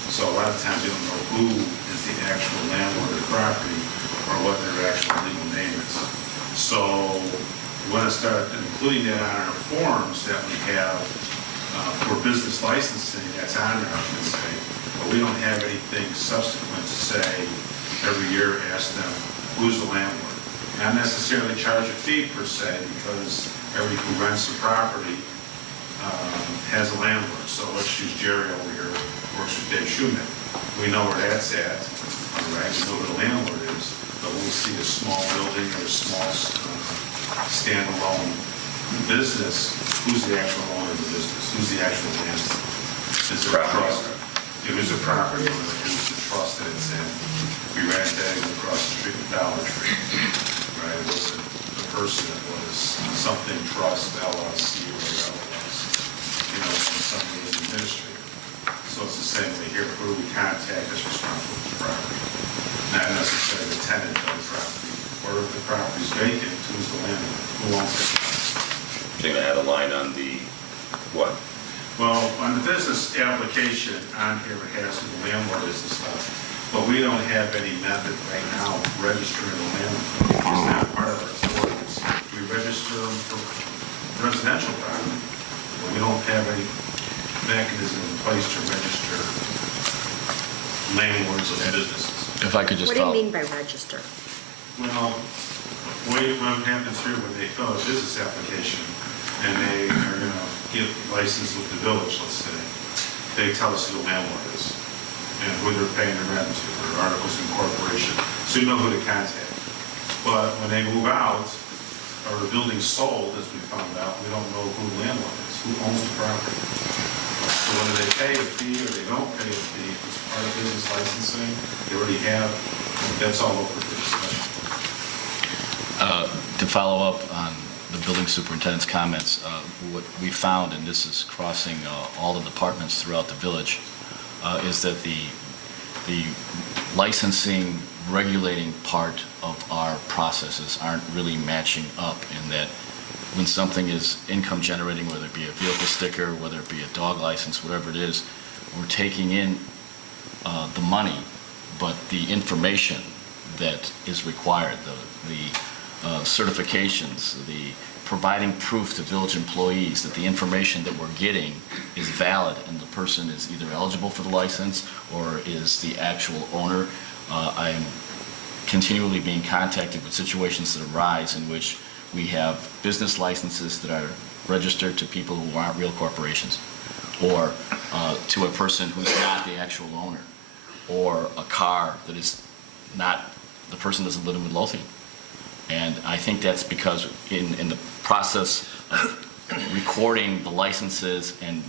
So a lot of times you don't know who is the actual landlord of the property or what their actual legal name is. So we want to start including that on our forms that we have for business licensing. That's on there, I should say. But we don't have anything subsequent to say every year ask them who's the landlord. Not necessarily charge a fee per se, because everybody who rents the property has a landlord. So let's use Jerry over here, works with Dave Schumann. We know where that's at, right? We know who the landlord is, but when we see a small building or a small standalone business, who's the actual owner of the business? Who's the actual landlord? Is it a trust? Who's the property owner? Who's the crossed it, it's in. We ran diagonally across the street with Dollar Tree, right? It wasn't the person, it was something trust, LLC, or whatever it was, you know, something with the administrator. So it's the same way here, who we contact is responsible for the property, not necessarily the tenant of the property. Or if the property's vacant, who's the landlord, who owns it? So you're gonna add a line on the, what? Well, on the business application on here, it has who the landlord is and stuff, but we don't have any method right now of registering the landlord. It's not part of our ordinance. We register them for residential property, but we don't have any mechanism in place to register landlords of businesses. If I could just What do you follow. mean by register? Well, what happens here when they fill a business application and they are going to get licensed with the village, let's say, they tell us who the landlord is and who they're paying the rent to, or articles of incorporation, so you know who to contact. But when they move out, or the building's sold, as we found out, we don't know who the landlord is, who owns the property. So whether they pay a fee or they don't pay a fee, if it's part of business licensing, they already have, that's all open for discussion. To follow up on the building superintendent's comments, what we found, and this is crossing all the departments throughout the village, is that the licensing, regulating part of our processes aren't really matching up, in that when something is income generating, whether it be a vehicle sticker, whether it be a dog license, whatever it is, we're taking in the money, but the information that is required, the certifications, the providing proof to village employees that the information that we're getting is valid and the person is either eligible for the license or is the actual owner. I am continually being contacted with situations that arise in which we have business licenses that are registered to people who aren't real corporations, or to a person who's not the actual owner, or a car that is not, the person doesn't live in Midlothian. And I think that's because in the process of recording the licenses and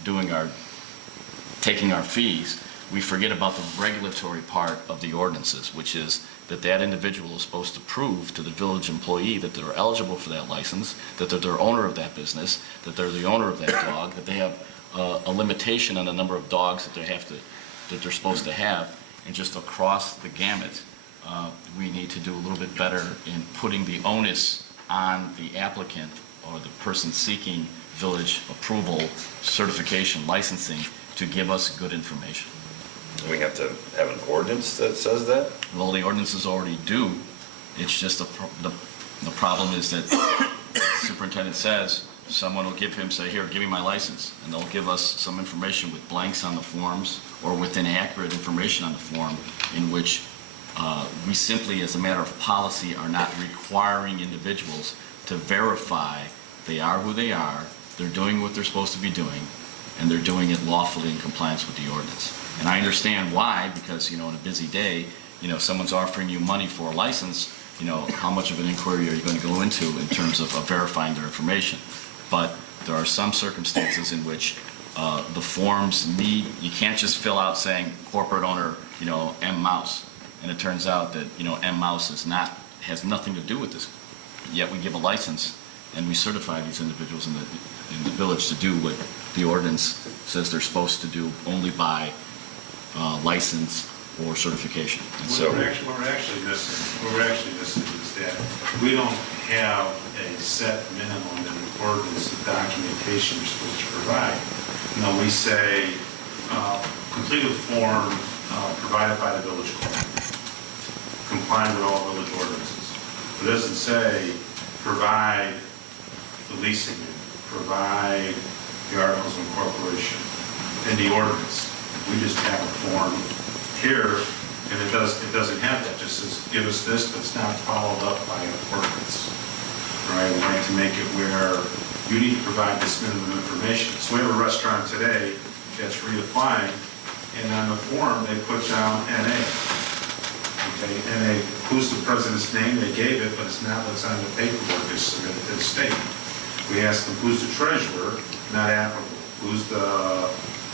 taking our fees, we forget about the regulatory part of the ordinances, which is that individual is supposed to prove to the village employee that they're eligible for that license, that they're the owner of that business, that they're the owner of that dog, that they have a limitation on the number of dogs that they're supposed to have, and just across the gamut. We need to do a little bit better in putting the onus on the applicant or the person seeking village approval, certification, licensing, to give us good information. We have to have an ordinance that says that? Well, the ordinances already do. It's just the problem is that the superintendent says, someone will say, here, give me my license. And they'll give us some information with blanks on the forms or with inaccurate information on the form, in which we simply, as a matter of policy, are not requiring individuals to verify they are who they are, they're doing what they're supposed to be doing, and they're doing it lawfully in compliance with the ordinance. And I understand why, because, in a busy day, someone's offering you money for a license, how much of an inquiry are you going to go into in terms of verifying their information? But there are some circumstances in which the forms you can't just fill out saying corporate owner, M. Mouse. And it turns out that, M. Mouse has nothing to do with this. Yet we give a license and we certify these individuals in the village to do what the ordinance says they're supposed to do, only by license or certification. And so What we're actually missing is that we don't have a set minimum in the ordinance of documentation you're supposed to provide. We say, complete a form provided by the village clerk, complying with all village ordinances. It doesn't say provide the leasing, provide the articles of incorporation in the ordinance. We just have a form here, and it doesn't have that. It just says, give us this, but it's not followed up by an ordinance. Right? We like to make it where you need to provide this minimum information. So we have a restaurant today that's reapplying, and on the form they put down NA. Okay, NA, who's the president's name? They gave it, but it's not what's on the paperwork they submitted to the state. We asked them, who's the treasurer? Not applicable. Who's the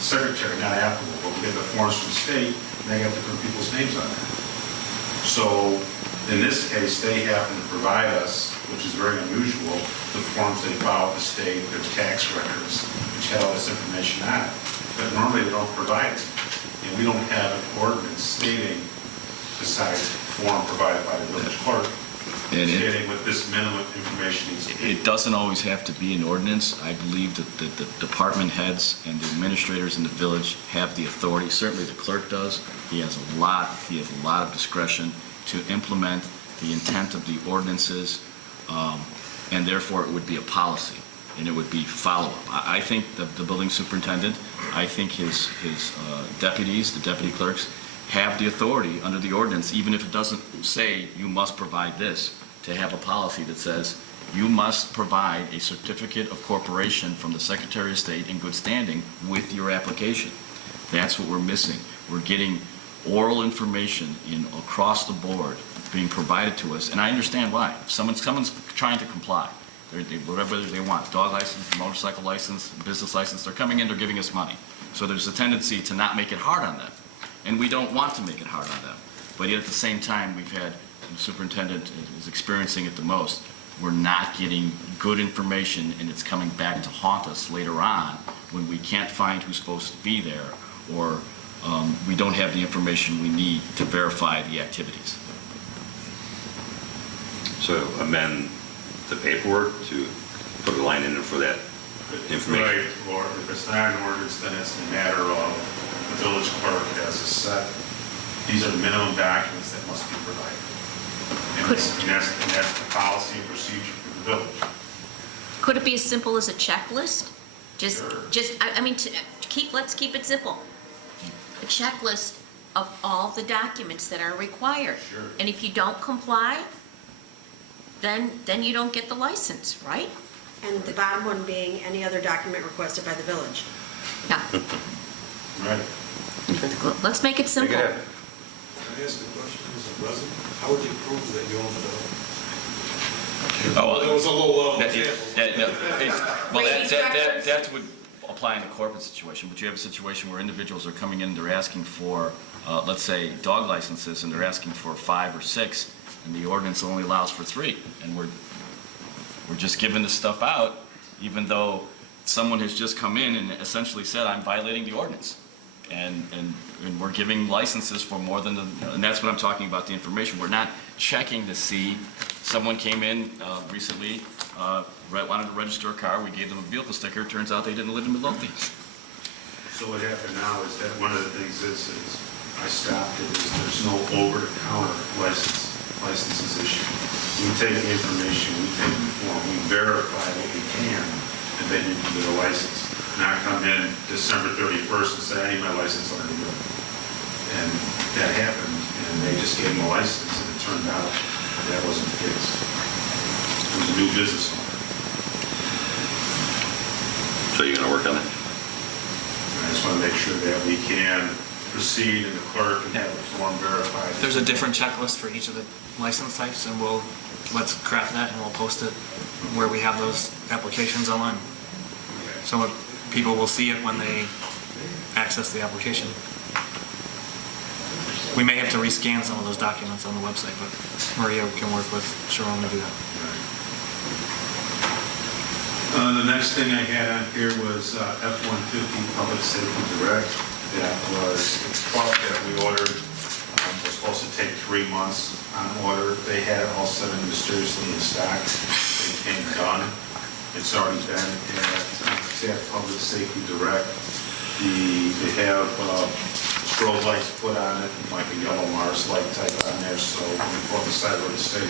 secretary, not applicable, but we get the forms from the state, and they have different people's names on there. So in this case, they happen to provide us, which is very unusual, the forms they file with the state, their tax records, which have all this information on it. But normally they don't provide it. And we don't have an ordinance stating, besides the form provided by the village clerk, stating what this minimum information needs to be. It doesn't always have to be an ordinance. I believe that the department heads and the administrators in the village have the authority, certainly the clerk does. He has a lot of discretion to implement the intent of the ordinances, and therefore it would be a policy, and it would be follow-up. I think the building superintendent, I think his deputies, the deputy clerks, have the authority under the ordinance, even if it doesn't say you must provide this, to have a policy that says you must provide a certificate of corporation from the Secretary of State in good standing with your application. That's what we're missing. We're getting oral information in across the board being provided to us, and I understand why. If someone's trying to comply, whatever they want, dog license, motorcycle license, business license, they're coming in, they're giving us money. So there's a tendency to not make it hard on them, and we don't want to make it hard on them. But yet at the same time, we've had, the superintendent is experiencing it the most, we're not getting good information, and it's coming back to haunt us later on when we can't find who's supposed to be there, or we don't have the information we need to verify the activities. So amend the paperwork to put a line in there for that information. Right, or if it's not an ordinance, then it's a matter of the village clerk has a set, these are the minimum documents that must be provided. And that's the policy and procedure for the village. Could it be as simple as a checklist? Sure. Let's keep it simple. A checklist of all the documents that are required. Sure. And if you don't comply, then you don't get the license, right? And the bottom one being any other document requested by the village. Yeah. Right. Let's make it simple. Can I ask a question as a resident? How would you prove that you own the building? That was a low-level example. That would apply in a corporate situation, but you have a situation where individuals are coming in, they're asking for, let's say, dog licenses, and they're asking for 5 or 6, and the ordinance only allows for 3, and we're just giving this stuff out, even though someone has just come in and essentially said, I'm violating the ordinance. And we're giving licenses for more than and that's what I'm talking about, the information. We're not checking to see, someone came in recently, wanted to register a car, we gave them a vehicle sticker, turns out they didn't live in Midlothian. So what happened now is that one of the things is I stopped it, is there's no over-the-counter licenses issued. We take the information, we take the form, we verify what we can, and then you can get a license. Not come in December 31st and say, I need my license already good. And that happened, and they just gave them a license, and it turned out that wasn't the case. It was a new business owner. So you're going to work on it? I just want to make sure that we can proceed in the clerk and have the form verified. There's a different checklist for each of the license types, and let's craft that and we'll post it where we have those applications online. So people will see it when they access the application. We may have to rescan some of those documents on the website, but Maria can work with Sharon to do that. The next thing I had on here was F-150 Public Safety Direct. That was the truck that we ordered. Was supposed to take 3 months on order. They had it all set in mysteriously in stock. It came done. It's already been at Public Safety Direct. They have strobe lights put on it, like a yellow Mars light type on there, so when we go on the side of the state,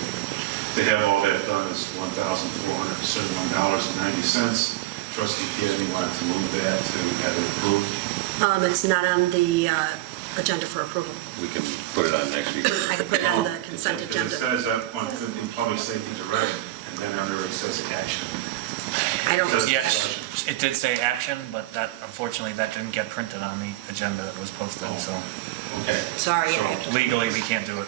to have all that done is $1,471.90. Trustee Kennedy wanted to move that to have it approved. It's not on the agenda for approval. We can put it on next week. I can put it on the consent agenda. It says F-150 Public Safety Direct, and then under it says action. I don't. Yes, it did say action, but that, unfortunately, that didn't get printed on the agenda that was posted, so Okay. Sorry. legally, we can't do it.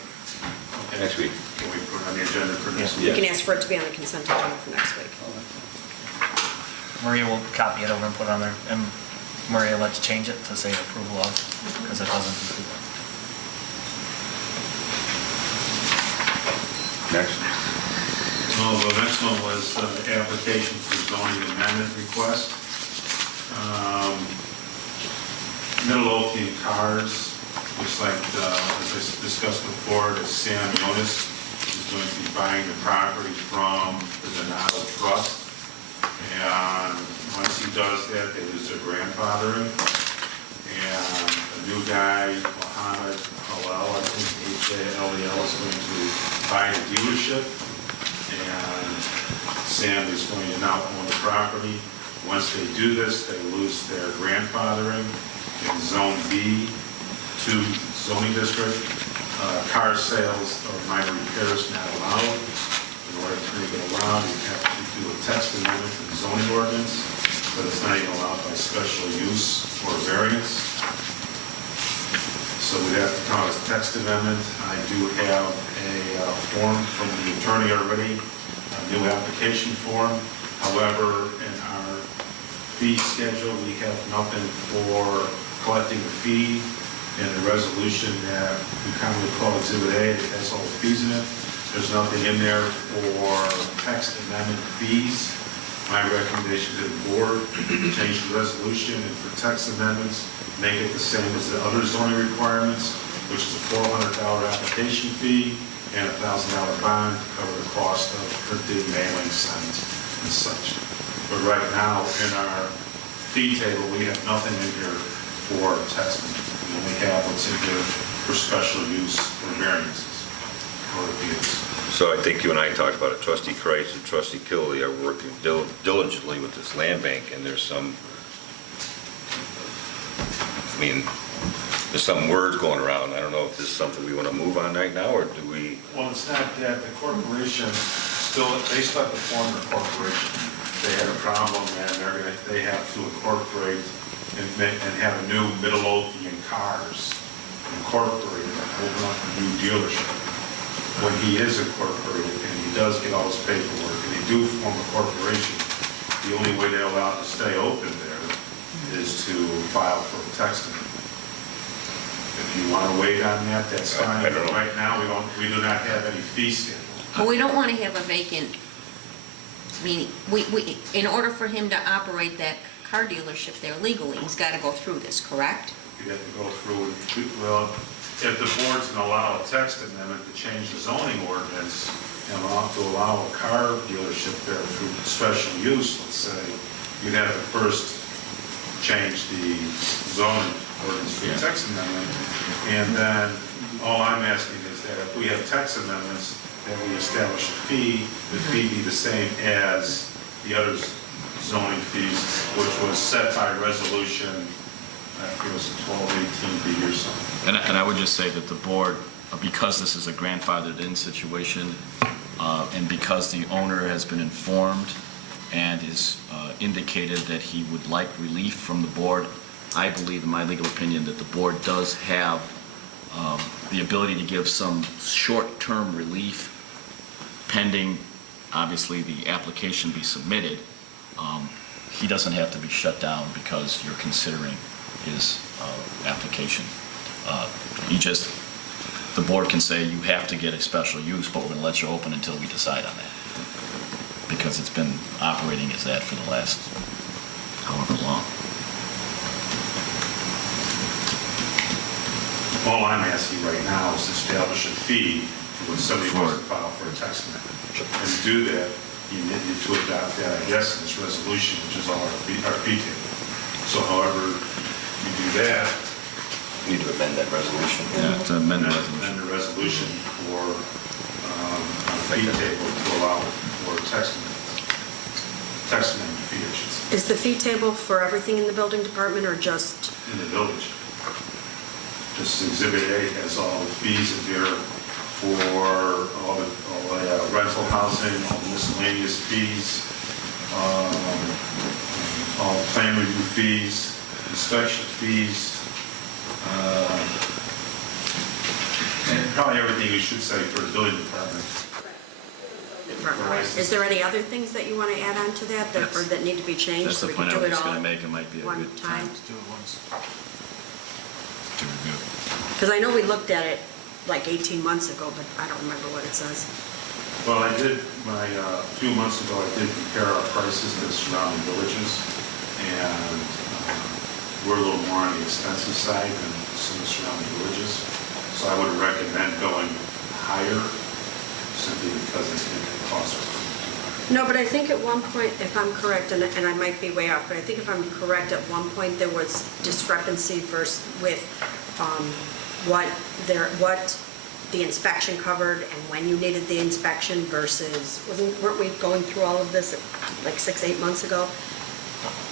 Okay. Next week. Can we put it on the agenda for next You week? can ask for it to be on the consent agenda for next week. Maria will copy it over and put it on there. And Maria, let's change it to say approval of, because it doesn't include that. Next. Well, the next one was the application for zoning amendment request. Midlothian Cars, looks like, as I discussed before, that Sam Jonas is going to be buying the property from the Donato Trust. And once he does that, they lose their grandfathering. And a new guy, Mohammed Halal, I think H-A-L-E-L, is going to buy a dealership. And Sam is going to now own the property. Once they do this, they lose their grandfathering in Zone B2 zoning district. Car sales or minor repairs not allowed. In order to make it allowed, you have to do a text amendment to the zoning ordinance, but it's not even allowed by special use or variance. So we have to count as a text amendment. I do have a form from the attorney already, a new application form. However, in our fee schedule, we have nothing for collecting a fee. In the resolution that we commonly call Exhibit A, that has all the fees in it, there's nothing in there for text amendment fees. My recommendation to the board, change the resolution and for text amendments, make it the same as the other zoning requirements, which is a $400 application fee and a $1,000 bond to cover the cost of printed mailing, signs, and such. But right now, in our fee table, we have nothing in here for text amendment. We only have what's in here for special use or variances or appeals. So I think you and I talked about it. Trustee Kreitz and Trustee Killedy are working diligently with this land bank, and there's some, I mean, there's some words going around. I don't know if this is something we want to move on right now, or do we? Well, it's not that. The corporation still, they still have to form their corporation. They had a problem, and they have to incorporate and have a new Midlothian Cars incorporated and open up a new dealership. When he is incorporated and he does get all his paperwork and they do form a corporation, the only way they're allowed to stay open there is to file for a text amendment. If you want to wait on that, that's fine. I don't know. Right now, we do not have any fee schedule. But we don't want to have a vacant, meaning, in order for him to operate that car dealership there legally, he's got to go through this, correct? You have to go through, well, if the board's going to allow a text amendment to change the zoning ordinance and allow a car dealership there through special use, let's say, you'd have to first change the zoning ordinance for the text amendment. And then all I'm asking is that if we have text amendments, that we establish a fee, the fee be the same as the other zoning fees, which was set by resolution, I think it was 1218B or something. And I would just say that the board, because this is a grandfathered-in situation, and because the owner has been informed and is indicated that he would like relief from the board, I believe, in my legal opinion, that the board does have the ability to give some short-term relief pending, obviously, the application be submitted. He doesn't have to be shut down because you're considering his application. The board can say you have to get a special use, but we're going to let you open until we decide on that. Because it's been operating as that for the last however long. All I'm asking right now is to establish a fee for when somebody wants to file for a text amendment. And to do that, you need to adopt that, I guess, in this resolution, which is all our fee table. So however you do that, We need to amend that resolution. Yeah, to amend the amend the resolution for a fee table to allow for text amendment fee, I should say, Is the fee table for everything in the building department or just? in the village. Just Exhibit A has all the fees in here for all the rental housing, all the miscellaneous fees, all plan review fees, inspection fees, and probably everything you should say for the building department. department. license. Is there any other things that you want to add on to that, or that need to be changed? That's so the we can point I do it was all going to at make. It might be a one good time Let's do it once. to review. Because I know we looked at it like 18 months ago, but I don't remember what it says. Well, a few months ago, I did compare our prices to the surrounding villages, and we're a little more on the expensive side than some of the surrounding villages. So I would recommend going higher, simply because I think the costs are No, but I think at one point, if I'm correct, and I might be way off, but I think if I'm correct, at one point there was discrepancy with what the inspection covered and when you needed the inspection versus, weren't we going through all of this like 6-8 months ago?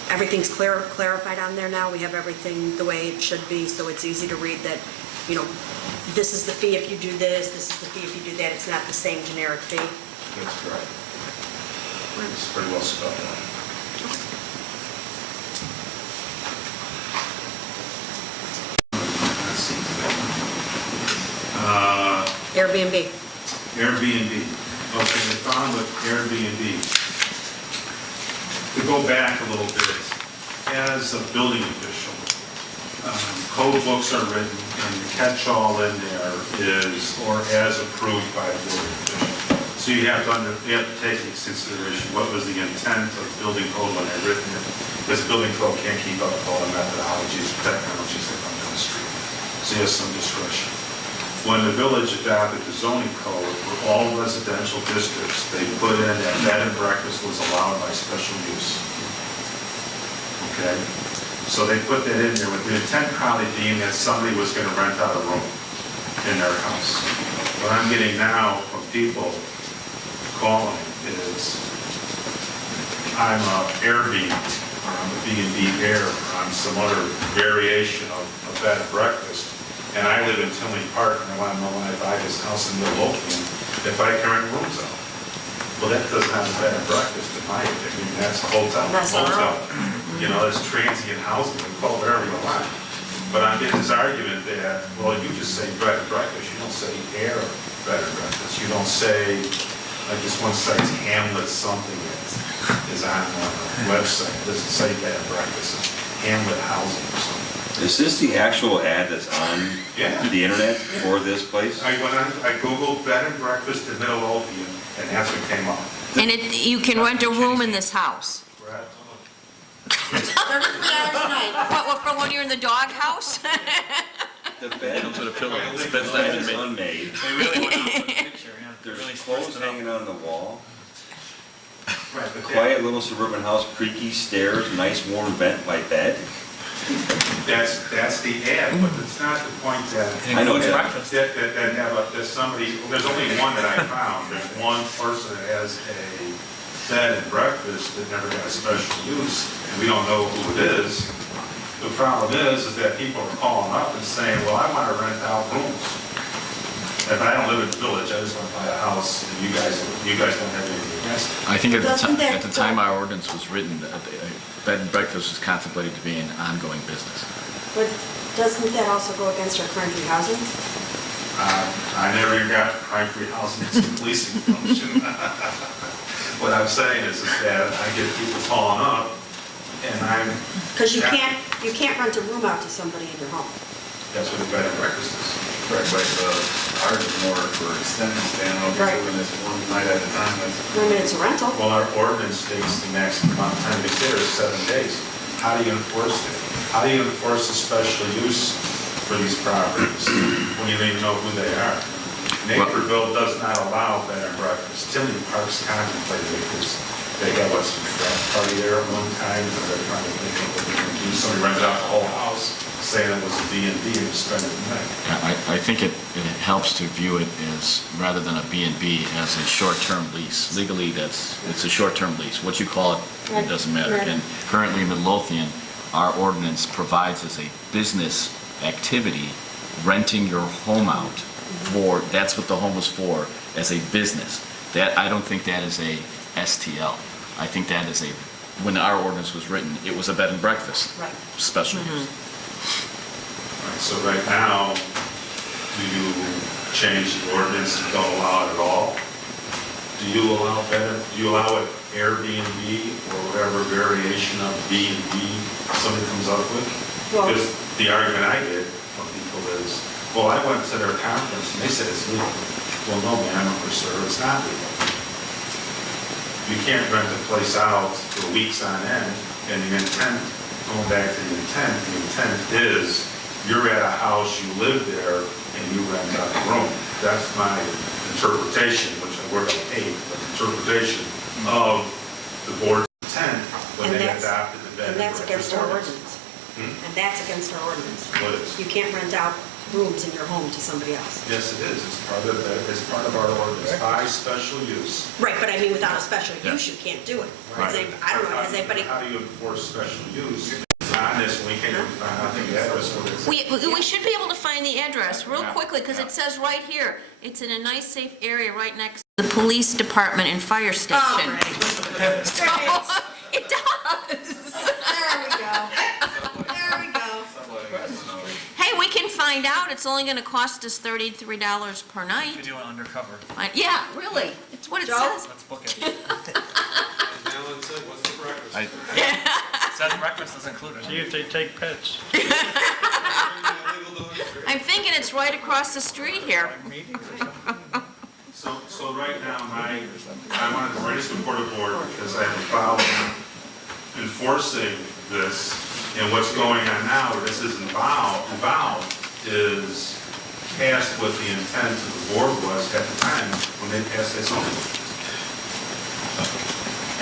Everything's clarified on there now. We have everything the way it should be, so it's easy to read that, you know, this is the fee if you do this is the fee if you do that. It's not the same generic fee. That's correct. It's pretty well spelled out. Airbnb. Airbnb. Okay, the problem with Airbnb, to go back a little bit, as a building official, code books are written, and the catch-all in there is, or as approved by the building official. So you have to take into consideration what was the intent of the building code when they written it, because the building code can't keep up with all the methodologies, technologies that come down the street. So you have some discretion. When the village adopted the zoning code for all residential districts, they put in that bed and breakfast was allowed by special use. Okay? So they put that in there with the intent probably being that somebody was going to rent out a room in their house. What I'm getting now from people calling is, I'm a Airbnb, or I'm a B&B Air, or I'm some other variation of a bed and breakfast, and I live in Tinley Park, and I want to know when I buy this house in Midlothian, if I can rent rooms out. Well, that doesn't have a bed and breakfast, in my opinion. That's a hotel. That's a motel. You know, there's transient housing, we call it whatever you want. But I'm getting this argument that, well, you just say bed and breakfast, you don't say air bed and breakfast. You don't say, like this one site's Hamlet something that is on the website. It doesn't say bed and breakfast, it's Hamlet housing or something. Is this the actual ad that's on the internet for this place? I Googled bed and breakfast in Midlothian, and that's what came up. And you can rent a room in this house. $33 a night. What, for when you're in the doghouse? The bed Comes with a pillow. The Bed's not bed even is made. unmade. They really went out with the picture, yeah. There's Really clothes spruced it up. hanging on the wall. Right, but Quiet little suburban house, creaky stairs, nice warm vent by bed. that's the ad, but it's not the point that. I know Includes that. breakfast. There's somebody, there's only one that I found. There's one person that has a bed and breakfast that never got a special use, and we don't know who it is. The problem is that people are calling up and saying, well, I want to rent out rooms. If I don't live in the village, I just want to buy a house, and you guys don't have anything against it. I think Doesn't that- at the time our ordinance was written, bed and breakfast was contemplated to be an ongoing business. But doesn't that also go against our crime-free housing? I never got crime-free housing as a policing function. What I'm saying is that I get people calling up, and Because you can't rent a room out to somebody in your home. that's what a bed and breakfast is. Correct, but ours is more for extended stay, Right. when it's one night at a time, that's. I mean, it's a rental. Well, our ordinance states the maximum amount of time they stay is 7 days. How do you enforce it? How do you enforce a special use for these properties when you don't even know who they are? Naperville does not allow bed and breakfast. Tinley Park's contemplated it because they got what's a frat party there at one time, and they're trying to think of what they're going to do. Somebody rented out the whole house, saying it was a B&B and was spending the night. I think it helps to view it as, rather than a B&B, as a short-term lease. Legally, it's a short-term lease. What you call it, it doesn't matter. Right. And currently in Midlothian, our ordinance provides as a business activity, renting your home out for, that's what the home was for, as a business. That, I don't think that is a STL. I think that is when our ordinance was written, it was a bed and breakfast. Right. Special use. Right, so right now, do you change the ordinance and don't allow it at all? do you allow it Airbnb or whatever variation of B&B somebody comes up with? Well- Because the argument I get from people is, well, I went to their conference and they said it's legal. Well, no, ma'am or sir, it's not legal. You can't rent a place out for weeks on end, and the intent, going back to the intent is you're at a house, you live there, and you rent out a room. That's my interpretation, which I work on hate, but interpretation of the board's intent when And they that's- adopted the bed And and that's breakfast against our ordinance. ordinance. And that's against our ordinance. What is? You can't rent out rooms in your home to somebody else. Yes, it is. It's part of our ordinance by special use. Right, but I mean, without a special Yeah. use, you can't do it. Right. Has any- I don't know, has anybody, How do you enforce special use on this when we can't even find out the address for this? We should be able to find the address real quickly, because it says right here, it's in a nice, safe area right next to the police department and fire oh, station. right. So, it does. There we go. There we go. Hey, we can find out. It's only going to cost us $33 per You night. do it undercover. Yeah, really. It's what it Joe? says. Let's book it. Alan said, what's the breakfast? It says breakfast is included. See if they take pets. I'm thinking it's right across the street here. So right now, I wanted to bring this before the board because I have a problem enforcing this. And what's going on now, where this is involved, is passed what the intent of the board was at the time when they passed this zoning.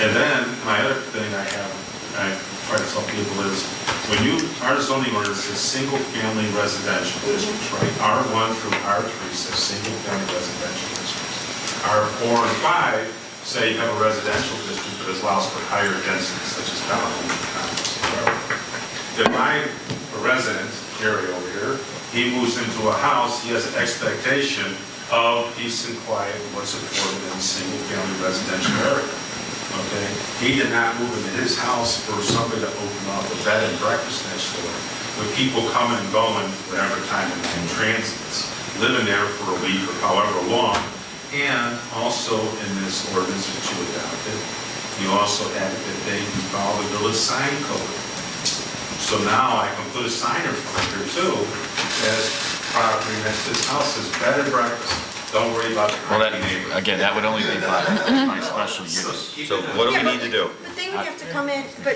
And then, my other thing I try to tell people is, our zoning ordinance is single-family residential districts, right? R1 through R3 says single-family residential districts. R4 and 5 say you have a residential district that allows for higher densities, such as townhomes, condos, whatever. If I'm a resident area over here, he moves into a house, he has an expectation of peace and quiet, what's afforded in a single-family residential area. Okay? He did not move into his house for somebody to open up a bed and breakfast next door, with people coming and going whatever time of night, transits, living there for a week or however long. And also in this ordinance that you adopted, you also added that they follow the village sign code. So now I can put a sign in front here too, as property next to this house says bed and breakfast. Don't worry about the Well, that, cranky neighbor. again, that would only be by special use. So what do we need to do? but they would have to come in, but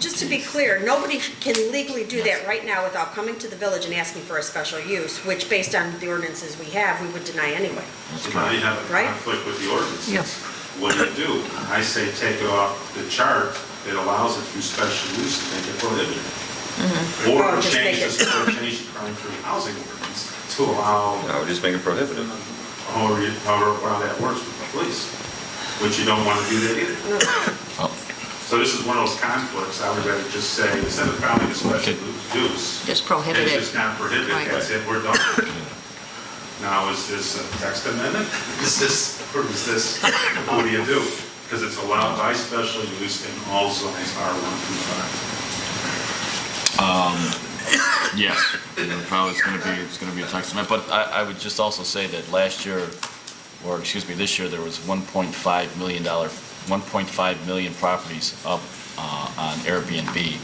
just to be clear, nobody can legally do that right now without coming to the village and asking for a special use, which based on the ordinances we have, we would deny anyway. So now you have a Right? conflict with the ordinance. Yeah. What do? I say take it off the chart that allows it through special use and make it prohibited. Or Or just change make it- change the crime-free housing ordinance to allow, No, just make it prohibitive. however that works with the police, which you don't want to do that either. Oh, So this is one of those conflicts, I would rather just say, instead of founding a special use, Just prohibit it's it. just not prohibited, Right. that's it, we're done. Now, is this a text amendment? Is this, or is this, what do you do? Because it's allowed by special use in all zones R1 through 5. yes, probably it's gonna be a text amendment, but I would just also say that last year, or excuse me, this year, there was $1.5 million properties up on Airbnb,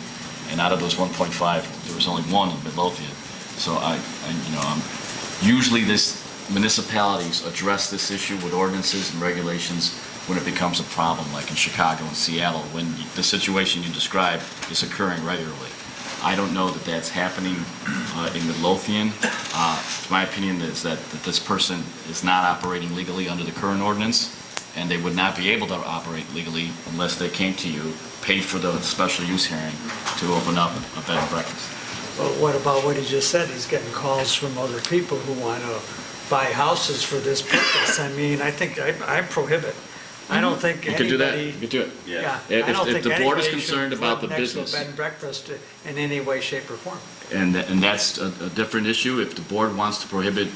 and out of those 1.5, there was only one in Midlothian. So usually municipalities address this issue with ordinances and regulations when it becomes a problem, like in Chicago and Seattle, when the situation you described is occurring regularly. I don't know that that's happening in Midlothian. My opinion is that this person is not operating legally under the current ordinance, and they would not be able to operate legally unless they came to you, paid for the special use hearing to open up a bed and breakfast. But what about what he just said? He's getting calls from other people who want to buy houses for this purpose. I mean, I think I prohibit. I don't think You could do that, anybody. you could do it. Yeah, If- I don't if think the board is anybody concerned should about live the next to a business- bed and breakfast in any way, shape, or form. And that's a different issue. If the board wants to prohibit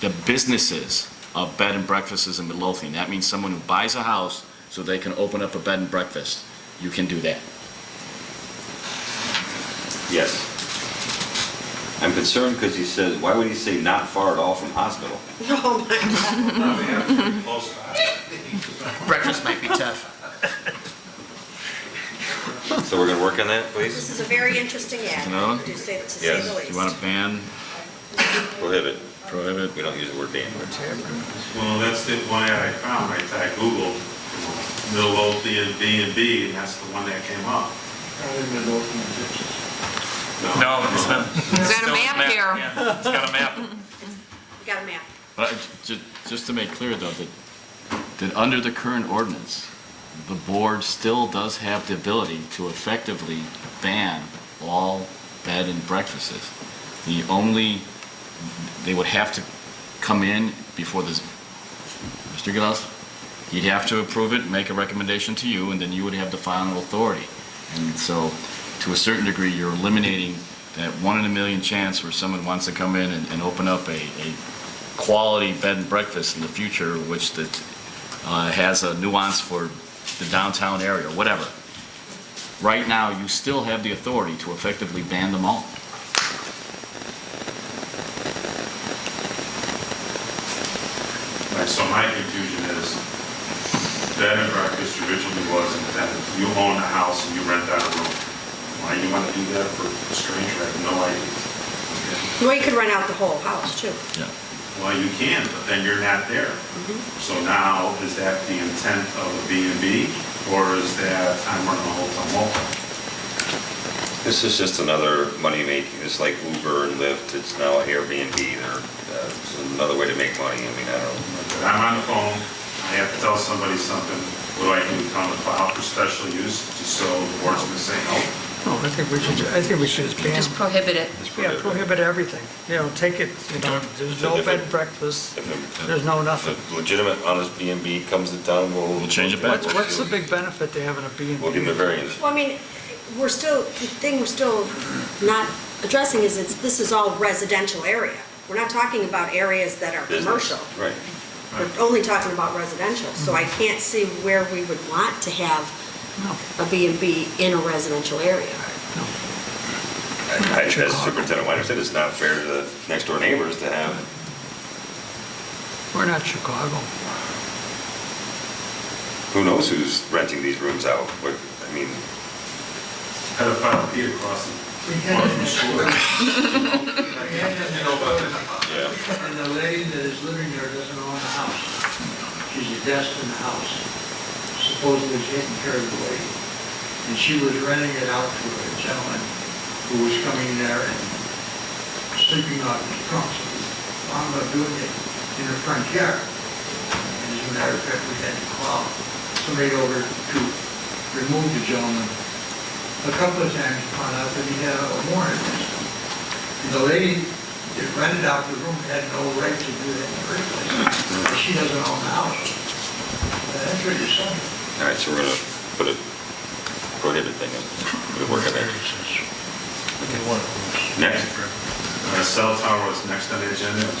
the businesses of bed and breakfasts in Midlothian, that means someone who buys a house so they can open up a bed and breakfast, you can do that. Yes. I'm concerned because he says, why would he say not far at all from hospital? Oh, my God. Probably have to be close by. Breakfast might be tough. So we're gonna work on that, This please? is a very interesting ad, No? to say the Yes. least. Do you want to ban, Prohibit. prohibit? We don't use the word ban. Well, that's the one that I found, I Googled, Midlothian B&B, and that's the one that came up. No, it's been. We've got a map here. Yeah, it's got a map. We got a map. But just to make clear, though, that under the current ordinance, the board still does have the ability to effectively ban all bed and breakfasts. They would have to come in before this, Mr. Gilles, he'd have to approve it, make a recommendation to you, and then you would have the final authority. And so, to a certain degree, you're eliminating that 1 in a million chance where someone wants to come in and open up a quality bed and breakfast in the future, which has a nuance for the downtown area, or whatever. Right now, you still have the authority to effectively ban them all. Right, so my confusion is, bed and breakfast originally was intended, you own a house and you rent out a room. Why you want to do that for a stranger, I have no idea. Well, you could rent out the whole house, too. Yeah. Well, you can, but then you're not there. So now, is that the intent of a B&B, or is that I'm running a hotel motel? This is just another money-making, it's like Uber and Lyft, it's now Airbnb, it's another way to make money, I mean, I don't know. I'm on the phone, I have to tell somebody something, what do I do, come and file for special use, just so the board's gonna say no? No, I think we should just ban, Just prohibit it. yeah, prohibit everything. You know, take it, there's no bed and breakfast, there's no nothing. If a legitimate honest B&B comes to town, We'll change it back. What's the big benefit to having a B and B? We'll give them a variance. Well, I mean, the thing we're still not addressing is this is all residential area. We're not talking about areas that are Business. commercial. Right. We're only talking about residential. So I can't see where we would want to have a B&B in a residential area. As Superintendent Weiner said, it's not fair to the next-door neighbors to have, We're not Chicago. who knows who's renting these rooms out, but, I mean, Pedophile Pete across the front from school. yeah. And the lady that is living there doesn't own the house. She's a guest in the house, supposedly taking care of the lady. And she was renting it out to a gentleman who was coming there and sleeping off his trunk. So we wound up doing it in her front yard. And as a matter of fact, we had to call somebody over to remove the gentleman. A couple of times we found out that he had a warrant against him. And the lady that rented out the room had no right to do that in the first place. She doesn't own the house. That's what you're saying. All right, so we're gonna put a prohibit thing in, we'll work on that. Next. Cell tower was next on the agenda, it was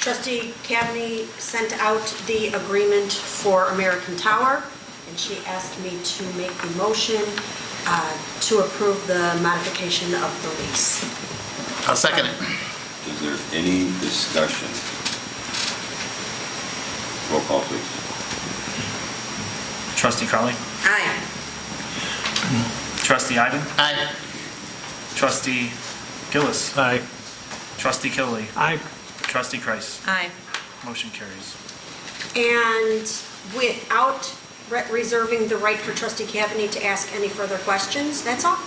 Trustee Cavney sent out the agreement for American Tower, and she asked me to make the motion to approve the modification of the lease. I'll second it. Is there any discussion? Roll call, please. Trustee Crowley? Aye. Trustee Ivan? Aye. Trustee Gillis? Aye. Trustee Killy? I, Trustee Kreis? Aye. Motion carries. And without reserving the right for Trustee Cavney to ask any further questions, that's all.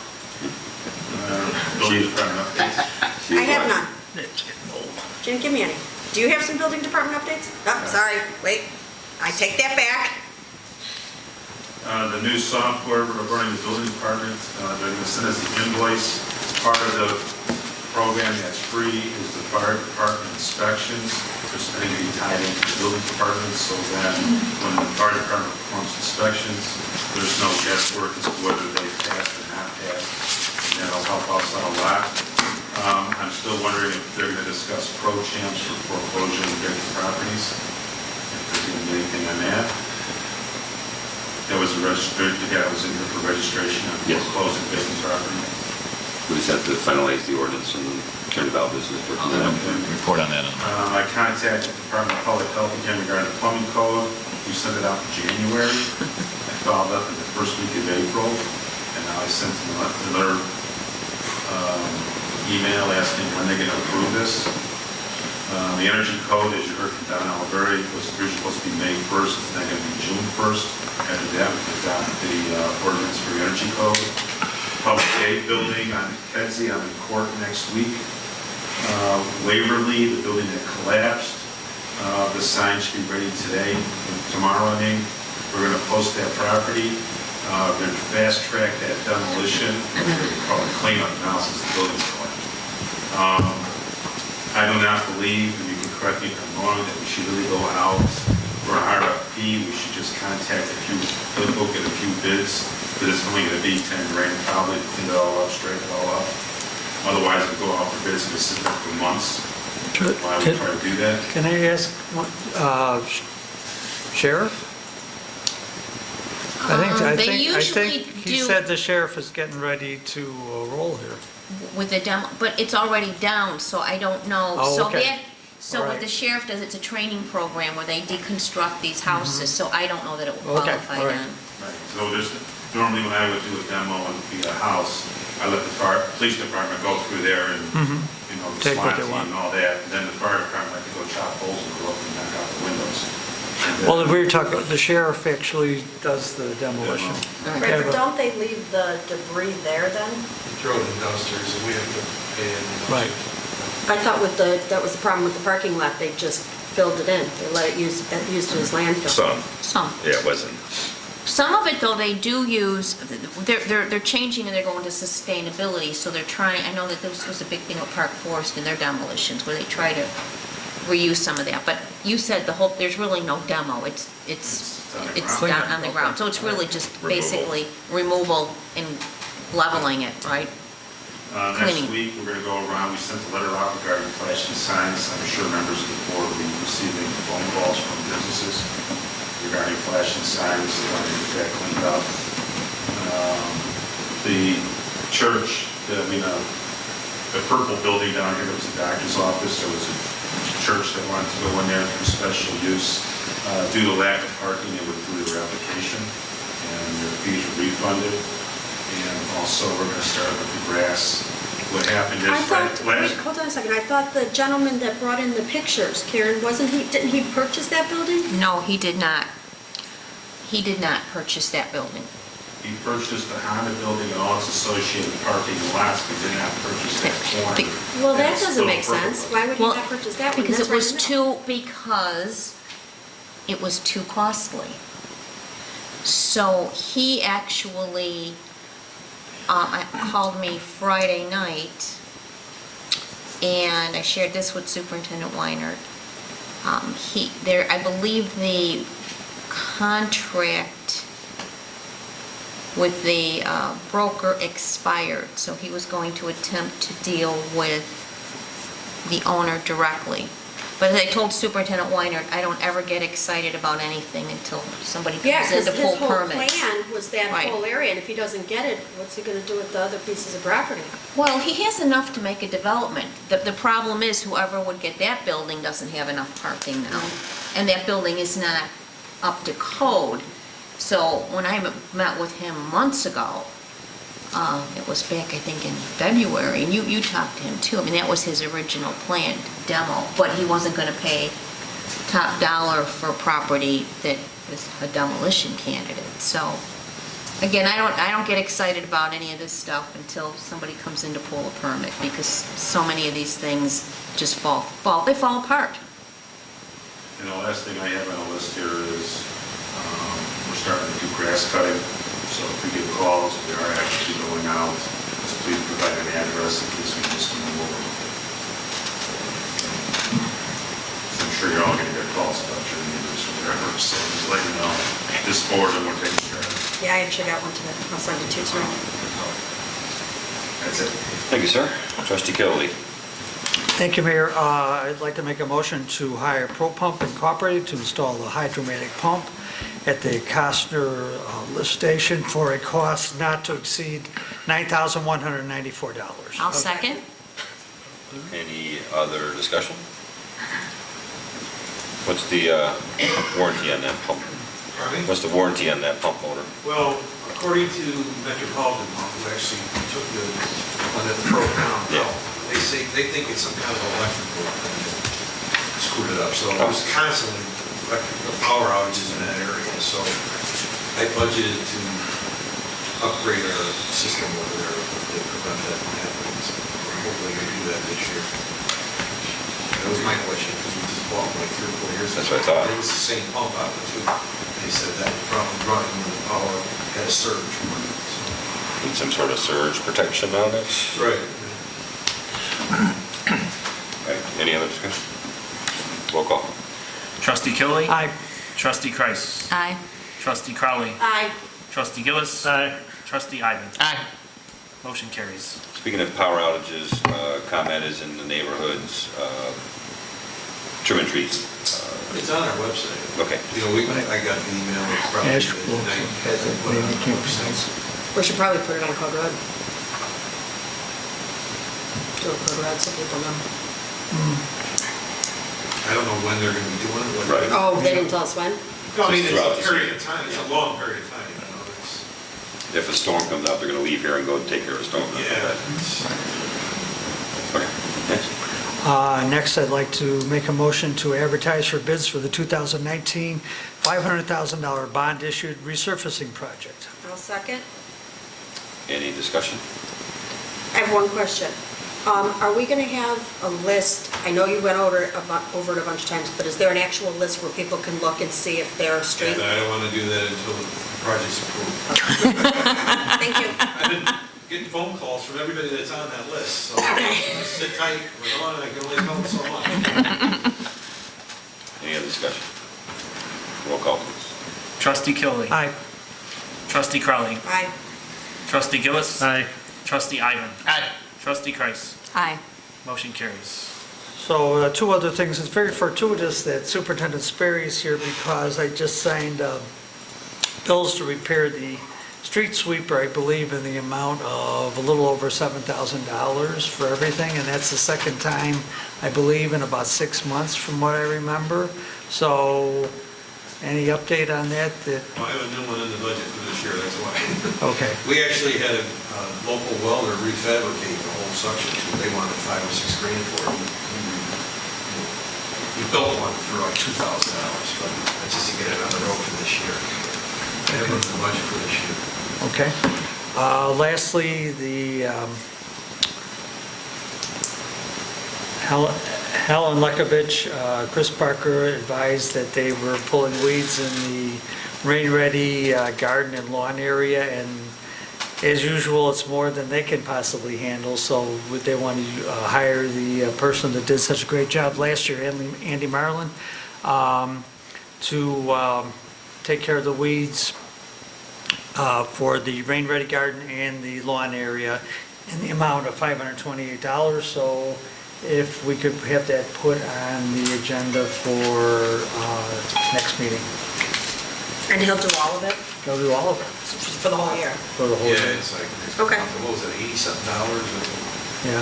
building department updates. I have none. She didn't give me any. Do you have some building department updates? Oh, sorry, wait, I take that back. The new software we're running the building department, they're going to send us the invoice. Part of the program that's free is the fire department inspections. They're going to be tied into the building department so that when the fire department performs inspections, there's no guesswork as to whether they passed or not passed. And that'll help us out a lot. I'm still wondering if they're going to discuss pro champs for foreclosure and vacant properties. If there's going to be anything on that. There was was registered, the guy was in here for registration on Yes. foreclosed and vacant property. We just have to finalize the ordinance and turn it out business. Report on that. I contacted the Department of Public Health again regarding the plumbing code. We sent it out in January. I followed up in the first week of April, and now I sent them another email asking when they're going to approve this. The energy code, as you heard from Don Olivieri, was originally supposed to be May 1st. It's now going to be June 1st. After that, we adopt the ordinance for the energy code. Public Aid building on Kedzie, I'm in court next week. Waverly, the building that collapsed, the sign should be ready today, tomorrow, I mean. We're going to post that property. We're going to fast track that demolition. Call it cleanup now since the building's collapsed. I do not believe, and you can correct me if I'm wrong, that we should really go out for an RFP. We should just contact look at a few bids, because it's only going to be 10 grand probably to clean it all up, straighten it all up. Otherwise, we'll go out for bids and just sit there for months. Why would we try to do that? Can I ask, Sheriff? I think he said the sheriff is getting ready to roll here. With the demo, but it's already down, so I don't know. Oh, So okay. So All what right. the sheriff does, it's a training program where they deconstruct these houses, so I don't know that it will Okay, qualify all right. then. Right, so there's, normally when I would do a demo and be a house, I let the police department go through there and, you know, the Take what SWAT they team want. and all that. And then the fire department, I could go chop holes and go up and knock out the windows. And then- Well, we were talking, the sheriff actually does the demolition. Right, but don't they leave the debris there then? Throw it in dumpsters and we have to pay in the Right. I thought that was the problem with the parking lot, they just filled it in. They let it used it as landfill. Some. Yeah, it wasn't. Some of it, though, they do use, they're changing and they're going to sustainability, so they're trying, I know that this was a big thing with Park Forest and their demolitions, where they try to reuse some of that, but you said there's really no demo, it's on the down on the ground, so it's really just basically removal and leveling it, right? Next Cleaning. week, we're going to go around, we sent a letter out regarding flashing signs. I'm sure members of the board will be receiving phone calls from businesses regarding flashing signs, wanting to get that cleaned up. The church, the purple building down here, was the doctor's office. There was a church that wanted to go in there for special use. Due to lack of parking, they withdrew their application, and their fees were refunded. And also, we're going to start with the grass. What happened is, I thought, wait, last, hold on a second, I thought the gentleman that brought in the pictures, Karen, didn't he purchase that building? No, he did not. He did not purchase that building. he purchased the Honda building and all its associated parking lots, but did not purchase that corner. Well, that That's doesn't still make purple. sense. Why would he Well, not purchase that one? Because That's it was right in the middle. because it was too costly. So he actually called me Friday night, and I shared this with Superintendent Weinert. I believe the contract with the broker expired, so he was going to attempt to deal with the owner directly. But as I told Superintendent Weinert, I don't ever get excited about anything until somebody Yeah, comes in because to pull his whole permits. plan was that Right. whole area, and if he doesn't get it, what's he gonna do with the other pieces of property? Well, he has enough to make a development. The problem is whoever would get that building doesn't have enough parking now. And that building is not up to code. So when I met with him months ago, it was back, I think, in February, and you talked to him too. I mean, that was his original plan, demo, but he wasn't gonna pay top dollar for property that was a demolition candidate. So, again, I don't get excited about any of this stuff until somebody comes in to pull a permit, because so many of these things just fall apart. And the last thing I have on the list here is, we're starting to do grass cutting. So if we get calls, we are actually going out, just please provide an address in case we just move over. So I'm sure you're all gonna get calls about your neighbors or whatever, so just let you know, this board and we're taking care of it. Yeah, I actually got one today. I'll send it to you tonight. That's it. Thank you, sir. Trustee Kelly. Thank you, Mayor. I'd like to make a motion to hire Pro Pump Incorporated to install the hydromatic pump at the Costner lift station for a cost not to exceed $9,194. I'll second. Any other discussion? What's the warranty on that pump? Pardon me? What's the warranty on that pump motor? Well, according to Metropolitan Pump, who actually took the one that broke down, Yeah. they think it's some kind of electrical thing that screwed it up. So it was constantly electrical power outages in that area. So I budgeted to upgrade our system over there to prevent that from happening. So we're hopefully going to do that this year. That was my question, because we just bought like 3 or 4 years ago. That's what I thought. It was the same pump out there too. They said that was probably running when the power had a surge. Need some sort of surge protection on it? Right. Right, any other discussion? Roll call. Trustee Killy? Aye. Trustee Kreis? Aye. Trustee Crowley? Aye. Trustee Gillis? Aye. Trustee Ivan? Aye. Motion carries. Speaking of power outages, ComEd is in the neighborhoods, trimming trees. It's on our website. Okay. You know, I got the email, it's probably Ash the will- night, had to put it on the Maybe website. We should probably put it on Code Red. Do a Code Red so people know. I don't know when they're gonna be doing it. Right. Oh, they didn't tell us when? No, I mean, it's Throughout a the period of time, it's a long period of time, you know, it's, If a storm comes out, they're gonna leave here and go take care of a storm. yeah. Okay, next. Next, I'd like to make a motion to advertise for bids for the 2019 $500,000 bond issued resurfacing project. I'll second. Any discussion? I have one question. Are we going to have a list, I know you went over it a bunch of times, but is there an actual list where people can look and see if they're street? And I don't wanna do that until the project's approved. Thank you. I've been getting phone calls from everybody that's on that list, so I sit tight, we're on, I can only tell them so much. Any other discussion? Roll call, please. Trustee Killy? Aye. Trustee Crowley? Aye. Trustee Gillis? Aye. Trustee Ivan? Aye. Trustee Kreis? Aye. Motion carries. So 2 other things. It's very fortuitous that Superintendent Sperry is here because I just signed bills to repair the street sweeper, I believe, in the amount of a little over $7,000 for everything. And that's the second time, I believe, in about 6 months from what I remember. So any update on that? Well, I have a new one in the budget for this year, that's why. Okay. We actually had a local welder refabricate the whole section, they wanted $5 or $6 grand for it. We built one for like $2,000, but that's just to get it on the road for this year. That was the budget for this year. Okay. Lastly, the Helen Lekovich, Chris Parker advised that they were pulling weeds in the rain-ready garden and lawn area, and as usual, it's more than they can possibly handle, so they want to hire the person that did such a great job last year, Andy Marlin, to take care of the weeds for the rain-ready garden and the lawn area in the amount of $528. So if we could have that put on the agenda for next meeting. And he'll do all of it They'll do all of it for the whole year? for the whole Yeah, year. it's like, Okay. what was it, $80-something, Yeah.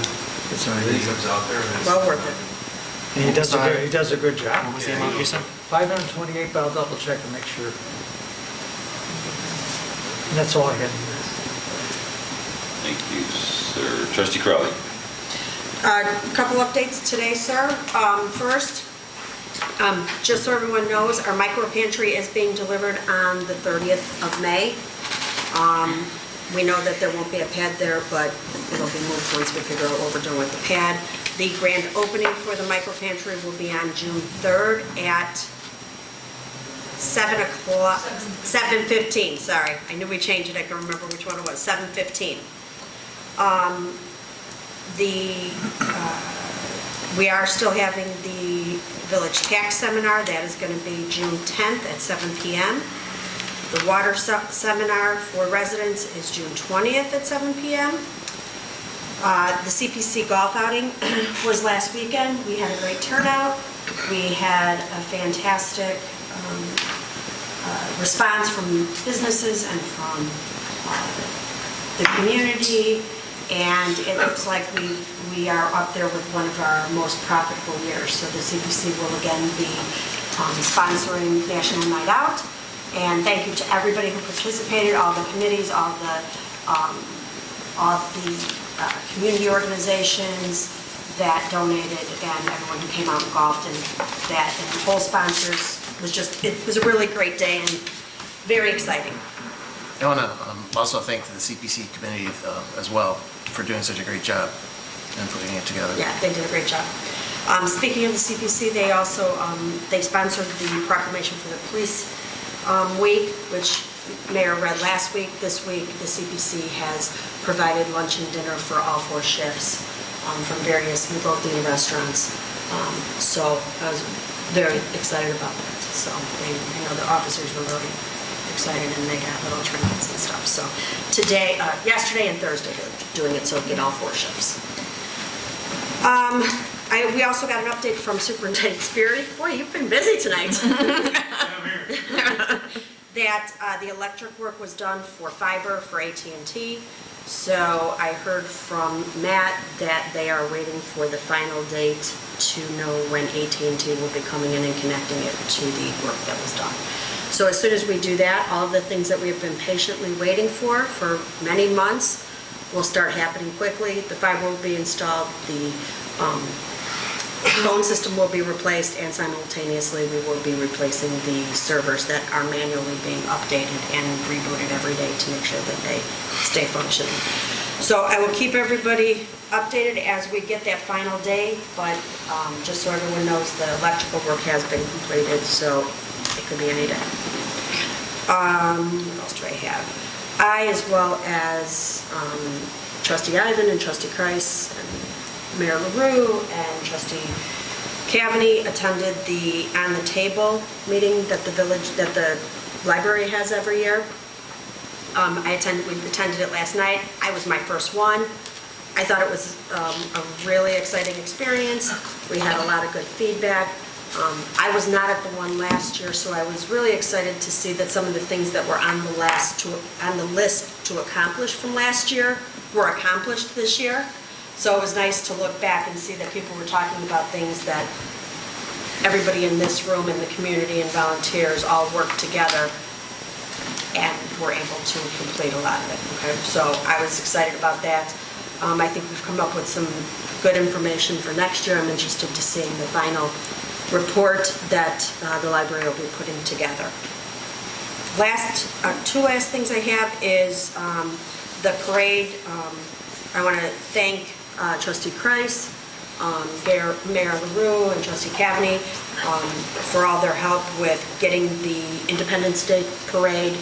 It's all and then he right. comes out there and it's. Well worth it. And he does a good job. What was the amount you said? 528, but I'll double check to make sure. And that's all I had. Thank you, sir. Trustee Crowley. A couple updates today, sir. First, just so everyone knows, our micro pantry is being delivered on the 30th of May. We know that there won't be a pad there, but it'll be moved once we figure out what we're doing with the pad. The grand opening for the micro pantry will be on June 3rd at 7:15, sorry. I knew we changed it, I can remember which one it was, 7:15. We are still having the Village Tax Seminar, that is going to be June 10th at 7 p.m. The Water Seminar for residents is June 20th at 7 p.m. The CPC golf outing was last weekend. We had a great turnout. We had a fantastic response from businesses and from the community, and it looks like we are up there with one of our most profitable years. So the CPC will again be sponsoring National Night Out, and thank you to everybody who participated, all the committees, all the community organizations that donated, again, everyone who came out and golfed, and the whole sponsors. It was a really great day and very exciting. I want to also thank the CPC committee as well for doing such a great job and putting it together. Yeah, they did a great job. Speaking of the CPC, they also, they sponsored the proclamation for the police week, which Mayor read last week. This week, the CPC has provided lunch and dinner for all 4 shifts from various Midlothian restaurants. So I was very excited about that. So the officers were really excited, and they got little trinkets and stuff. So today, yesterday and Thursday, they're doing it so get all 4 shifts. We also got an update from Superintendent Spieri. Boy, you've been busy tonight. That the electric work was done for fiber for AT&T. So I heard from Matt that they are waiting for the final date to know when AT&T will be coming in and connecting it to the work that was done. So as soon as we do that, all of the things that we've been patiently waiting for many months will start happening quickly. The fiber will be installed, the phone system will be replaced, and simultaneously we will be replacing the servers that are manually being updated and rebooted every day to make sure that they stay functioning. So I will keep everybody updated as we get that final day, but just so everyone knows, the electrical work has been completed, so it could be any day. What else do I have? I, as well as Trustee Ivan and Trustee Kreis and Mayor LaRue and Trustee Cavany attended the On the Table meeting that the library has every year. We attended it last night. I was my first one. I thought it was a really exciting experience. We had a lot of good feedback. I was not at the one last year, so I was really excited to see that some of the things that were on the list to accomplish from last year were accomplished this year. So it was nice to look back and see that people were talking about things that everybody in this room and the community and volunteers all worked together and were able to complete a lot of it. Okay? So I was excited about that. I think we've come up with some good information for next year. I'm interested to seeing the final report that the library will be putting together. Two last things I have is the parade. I want to thank Trustee Kreis, Mayor LaRue, and Trustee Cavany for all their help with getting the Independence Day Parade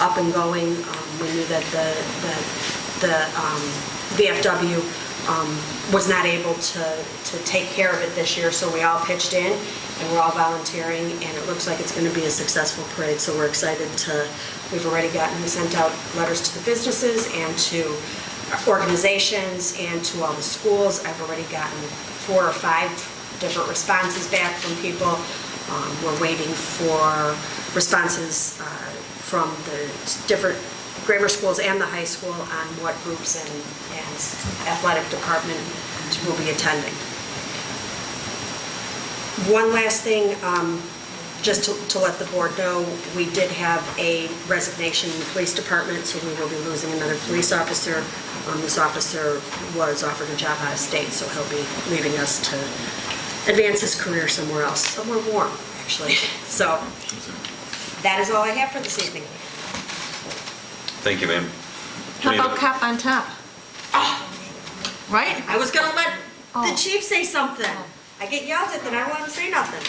up and going. We knew that the VFW was not able to take care of it this year, so we all pitched in and we're all volunteering, and it looks like it's going to be a successful parade, so we're excited we sent out letters to the businesses and to organizations and to all the schools. I've already gotten 4 or 5 different responses back from people. We're waiting for responses from the different grammar schools and the high school on what groups and athletic department will be attending. One last thing, just to let the board know, we did have a resignation in the police department, so we will be losing another police officer. This officer was offered a job out of state, so he'll be leaving us to advance his career somewhere else, somewhere warm, actually. So that is all I have for this evening. Thank you, ma'am. How about Cop on Top? Right? I was going to let the chief say something. I get yelled at, then I don't want to say nothing.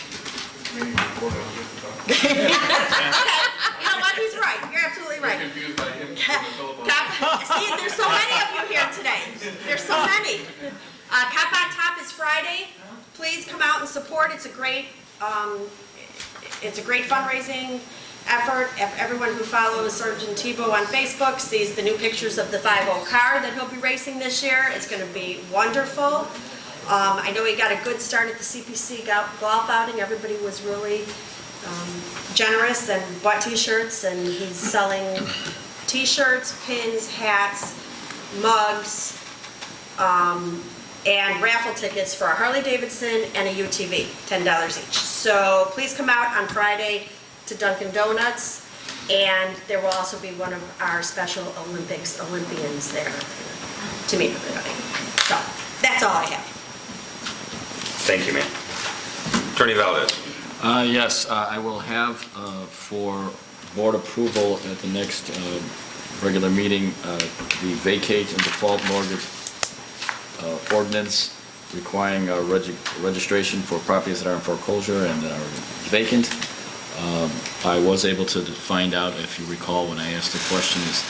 Okay, you know what, he's right, you're absolutely right. Confused by him. See, there's so many of you here today. There's so many. Cop on Top is Friday. Please come out and support. It's a great fundraising effort. Everyone who follows Sergeant Tebow on Facebook sees the new pictures of the 5-0 car that he'll be racing this year. It's going to be wonderful. I know he got a good start at the CPC golf outing. Everybody was really generous and bought t-shirts, and he's selling t-shirts, pins, hats, mugs, and raffle tickets for a Harley Davidson and a UTV, $10 each. So please come out on Friday to Dunkin' Donuts, and there will also be one of our Special Olympians there to meet everybody. So that's all I have. Thank you, ma'am. Attorney Valdez. Yes, I will have for board approval at the next regular meeting, the vacate and default mortgage ordinance requiring registration for properties that are in foreclosure and that are vacant. I was able to find out, if you recall, when I asked the question, is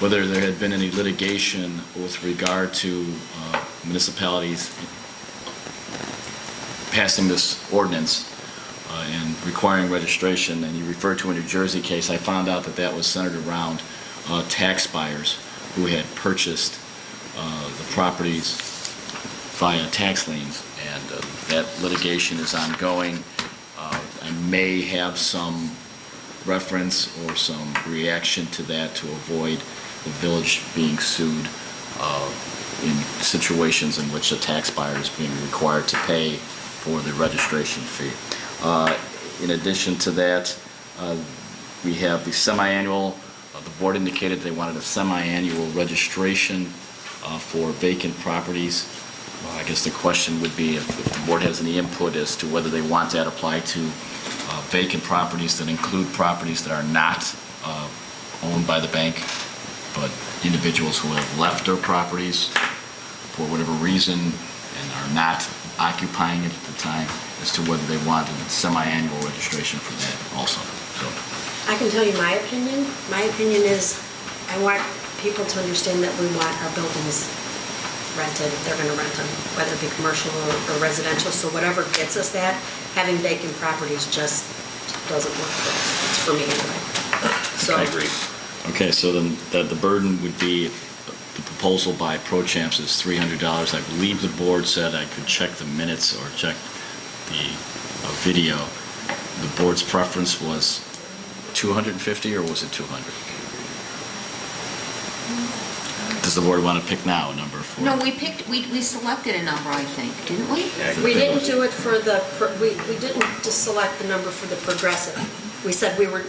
whether there had been any litigation with regard to municipalities passing this ordinance and requiring registration, and you referred to a New Jersey case. I found out that that was centered around tax buyers who had purchased the properties via tax liens, and that litigation is ongoing. I may have some reference or some reaction to that to avoid the village being sued in situations in which a tax buyer is being required to pay for the registration fee. In addition to that, we have the semi-annual. The board indicated they wanted a semi-annual registration for vacant properties. I guess the question would be if the board has any input as to whether they want that applied to vacant properties that include properties that are not owned by the bank, but individuals who have left their properties for whatever reason and are not occupying it at the time, as to whether they want a semi-annual registration for that also. So I can tell you my opinion. My opinion is I want people to understand that we want our buildings rented if they're going to rent them, whether it be commercial or residential. So whatever gets us that, having vacant properties just doesn't work for us. It's for me anyway. So I agree. okay, so then the burden would be, the proposal by Pro Champs is $300. I believe the board said I could check the minutes or check the video. The board's preference was 250 or was it 200? Does the board want to pick now a number for? No, we selected a number, I think, didn't we? we didn't do it for the, we didn't just select the number for the progressive. We said we were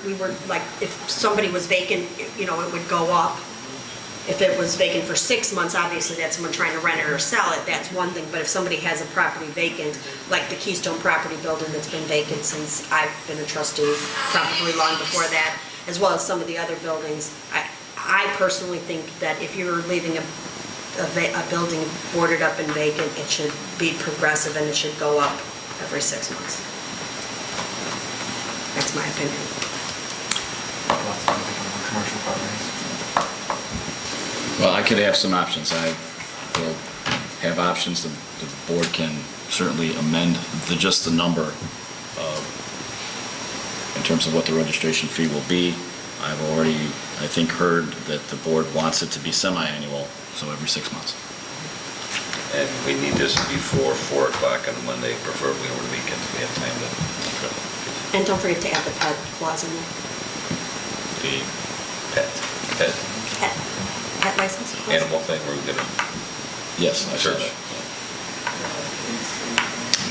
like, if somebody was vacant, you know, it would go up. If it was vacant for 6 months, obviously that's someone trying to rent it or sell it, that's one thing. But if somebody has a property vacant, like the Keystone property building that's been vacant since I've been a trustee, probably long before that, as well as some of the other buildings, I personally think that if you're leaving a building boarded up and vacant, it should be progressive and it should go up every 6 months. That's my opinion. Commercial properties. Well, I could have some options. I will have options. The board can certainly amend just the number in terms of what the registration fee will be. I've already, I think, heard that the board wants it to be semi-annual, so every 6 months. And we need this before 4 o'clock on a Monday, preferably over the weekend, so we have time to. And don't forget to add the pet clause in there. The Pet license clause? animal thing, we're gonna Yes, I saw search. that.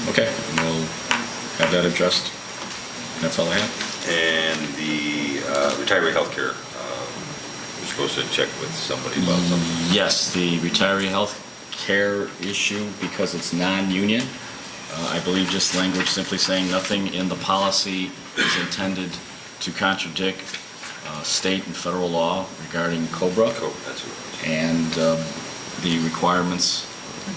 Okay, we'll have that addressed. That's all I have. And the retiree healthcare, we're supposed to check with somebody about something. Yes, the retiree health care issue, because it's non-union, I believe just language simply saying nothing in the policy is intended to contradict state and federal law regarding COBRA. That's what it was. And the requirements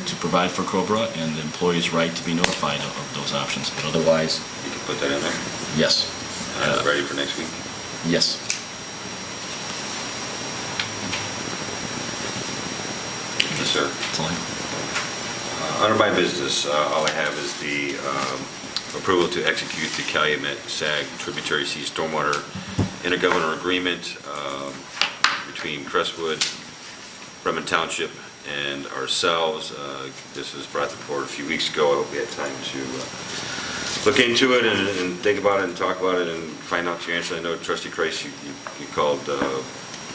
to provide for COBRA and the employee's right to be notified of those options. But otherwise, You can put that in there. yes. Ready for next week? Yes. Yes, sir. That's all I have. Under my business, all I have is the approval to execute the Calumet Sag Tributary Sea Stormwater Intergovernmental Agreement between Crestwood, Bremen Township, and ourselves. This was brought to the board a few weeks ago. I hope we had time to look into it and think about it and talk about it and find out your answer. I know, Trustee Kreis, you called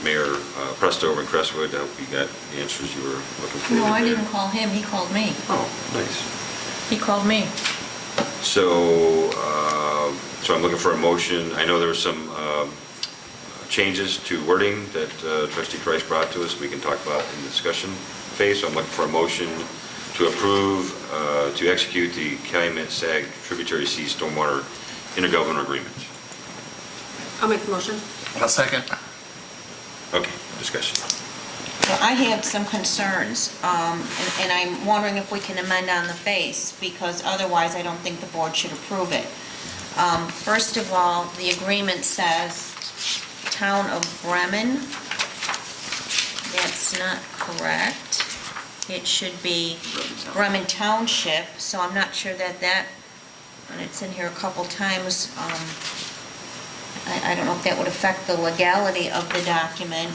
Mayor Presto over in Crestwood. I hope you got the answers you were looking for. No, I didn't call him, he called me. Oh, nice. He called me. So, so I'm looking for a motion. I know there were some changes to wording that Trustee Kreis brought to us we can talk about in the discussion phase. So I'm looking for a motion to approve, to execute the Calumet Sag Tributary Sea Stormwater Intergovernmental Agreement. I'll make the motion. I'll second. Okay, discussion. Well, I had some concerns, and I'm wondering if we can amend on the face, because otherwise I don't think the board should approve it. First of all, the agreement says Town of Bremen. That's not correct. It should be Bremen Township, so I'm not sure that, and it's in here a couple times, I don't know if that would affect the legality of the document.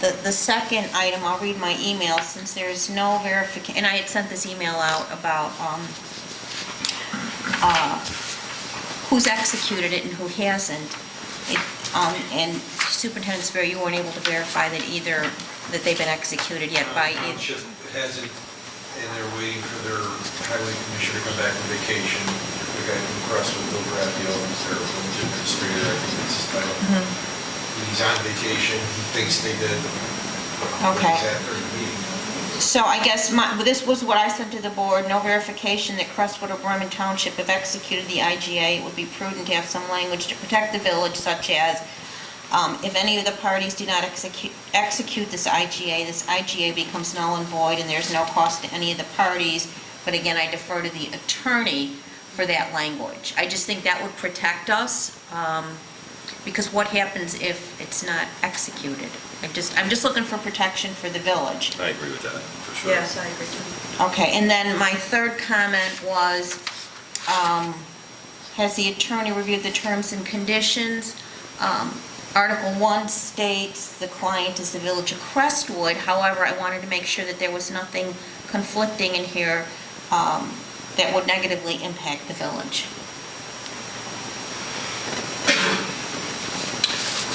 The second item, I'll read my email, since there's no verification, and I had sent this email out about who's executed it and who hasn't. And Superintendent Sperry, you weren't able to verify that that they've been executed yet by either. Township hasn't, and they're waiting for their highway commissioner to come back from vacation. The guy from Crestwood, Bill Graffio, is their administrator, I think that's his title. He's on vacation, he thinks they did. Okay. He's at their meeting. So I guess this was what I sent to the board, no verification that Crestwood or Bremen Township have executed the IGA. It would be prudent to have some language to protect the village, such as, if any of the parties do not execute this IGA becomes null and void, and there's no cost to any of the parties. But again, I defer to the attorney for that language. I just think that would protect us, because what happens if it's not executed? I'm just looking for protection for the village. I agree with that, for sure. Yes, I agree too. Okay, and then my third comment was, has the attorney reviewed the terms and conditions? Article 1 states the client is the village of Crestwood. However, I wanted to make sure that there was nothing conflicting in here that would negatively impact the village.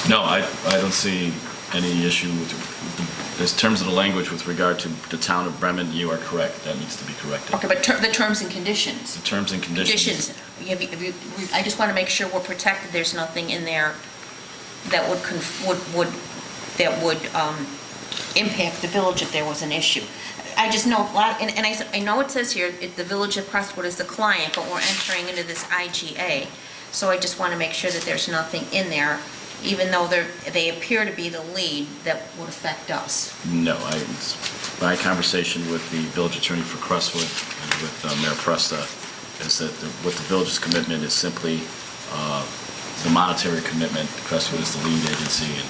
No, I don't see any issue with, in terms of the language with regard to the town of Bremen. You are correct. That needs to be corrected. Okay, but the terms and conditions. The terms and conditions. I just want to make sure we're protected. There's nothing in there that would impact the village if there was an issue. I just know a lot, and I know it says here, the village of Crestwood is the client, but we're entering into this IGA. So I just want to make sure that there's nothing in there, even though they appear to be the lead, that would affect us. No, my conversation with the village attorney for Crestwood and with Mayor Presta is that what the village's commitment is simply the monetary commitment. Crestwood is the lead agency, and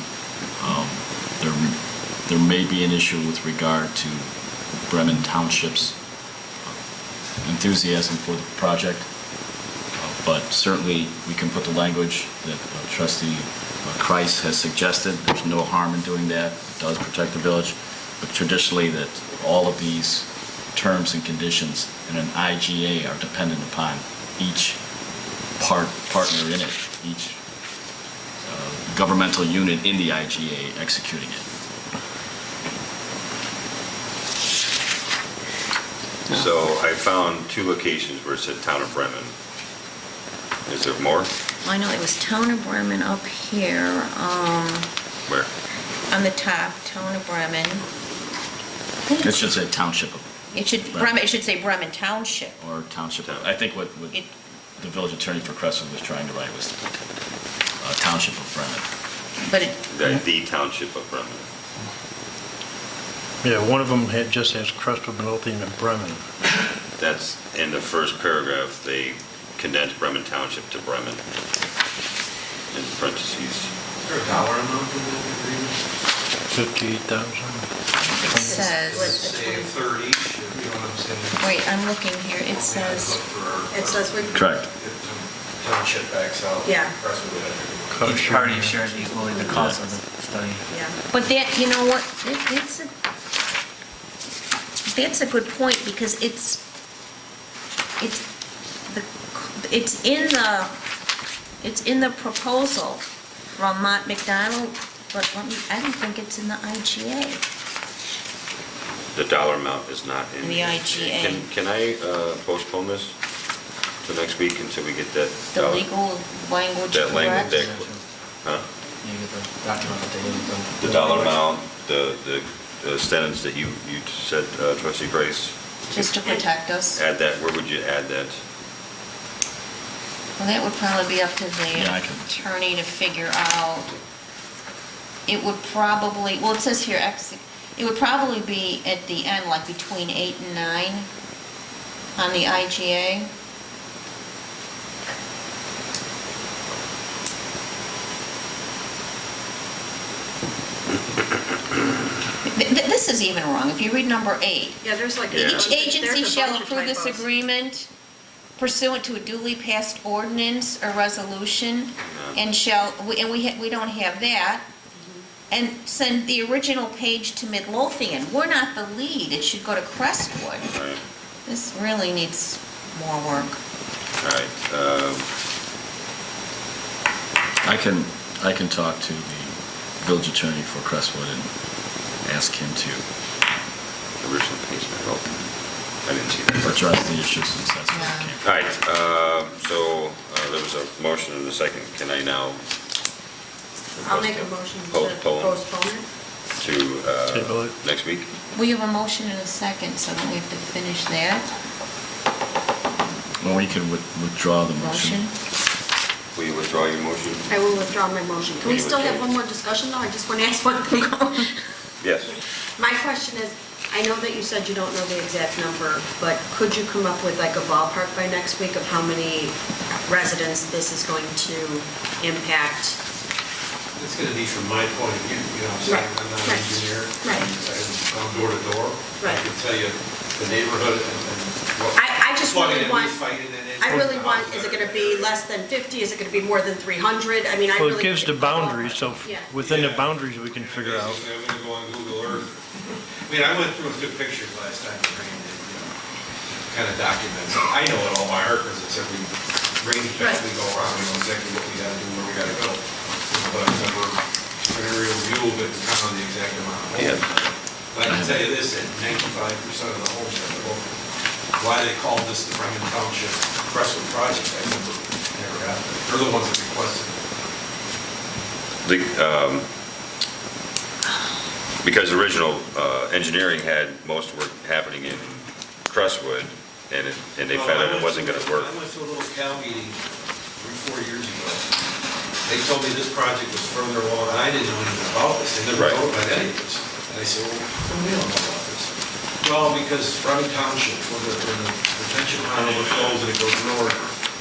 there may be an issue with regard to Bremen Township's enthusiasm for the project, but certainly we can put the language that Trustee Kreis has suggested. There's no harm in doing that. It does protect the village, but traditionally that all of these terms and conditions in an IGA are dependent upon each partner in it, each governmental unit in the IGA executing it. So I found 2 locations where it said Town of Bremen. Is there more? I know it was Town of Bremen up here. Where? On the top, Town of Bremen. It should say Township It should say Bremen Township. or Township. I think what the village attorney for Crestwood was trying to write was Township of Bremen. But The Township of Bremen. Yeah, one of them just has Crestwood, Midlothian, and Bremen. That's in the first paragraph. They condensed Bremen Township to Bremen in parentheses. Is there a dollar amount in that agreement? 58,000. It says, Say a third each, you know what I'm saying? wait, I'm looking here, it says, It says we, Correct. Township backs out. Yeah. Crestwood had to Each party shares equally the cost of the study. yeah. but that, you know what, that's a good point, because it's in the proposal from Mott McDonald, but I don't think it's in the IGA. The dollar amount is not in. The IGA. Can I postpone this to next week until we get that? The legal language That language, correct? huh? You get the document that they did. The dollar amount, the sentence that you said, trustee Grace. Just to protect us. Add that, where would you add that? Well, that would probably be up to the Yeah, I can- attorney to figure out. It would probably, well, it says here, it would probably be at the end, like between 8 and 9 on the IGA. This is even wrong. If you read number 8, Yeah, there's like. Yeah. each agency there's a shall bunch of approve this typos. agreement pursuant to a duly passed ordinance or resolution, and we don't have that, and send the original page to Midlothian. We're not the lead, it should go to Crestwood. Right. This really needs more work. All right, I can talk to the village attorney for Crestwood and ask him to original page, I didn't see that. address the issue since that's where it came from. All right, so there was a motion and a second. Can I now? I'll make a motion to Postpone. postpone it. Table To it. next week? We have a motion and a second, so then we have to finish that Well, we can withdraw the motion. motion. Will you withdraw your motion? I will withdraw my motion. Can we still have one more discussion, though? I just want to ask one thing. Yes. My question is, I know that you said you don't know the exact number, but could you come up with like a ballpark by next week of how many residents this is going to impact? It's gonna be from my point of view, you know, I'm saying, I'm not an Right. engineer. Right. I'm door to door. I Right. can tell you the neighborhood and what. I just really flooding that we want, fight in that I really neighborhood. want, is it going to be less than 50? Is it going to be more than 300? I mean, I really. Well, it gives the boundaries, so Yeah. within the Yeah. boundaries, we can figure out. Basically, I'm gonna go on Google Earth. I mean, I went through and took pictures last time it rained, and, you know, kind of documents. I know it all by heart, because it's every rain event we go around, we know exactly what we gotta do, where we gotta go. But I've never, an aerial view of it and count on the exact amount of homes. But I can tell you this, that 95% of the homes are local. Why they called this the Bremen Township Crestwood Project, I never got that. They're the ones that requested it. Because original engineering had most work happening in Crestwood, and they found out it wasn't going to work. I went to a little Cal meeting 3-4 years ago. They told me this project was further along, and I didn't know anything about this. They never Right. told about any of this. And I said, well, how come we don't know about this? Well, because Bremen Township, when the retention pond overflows and it goes north,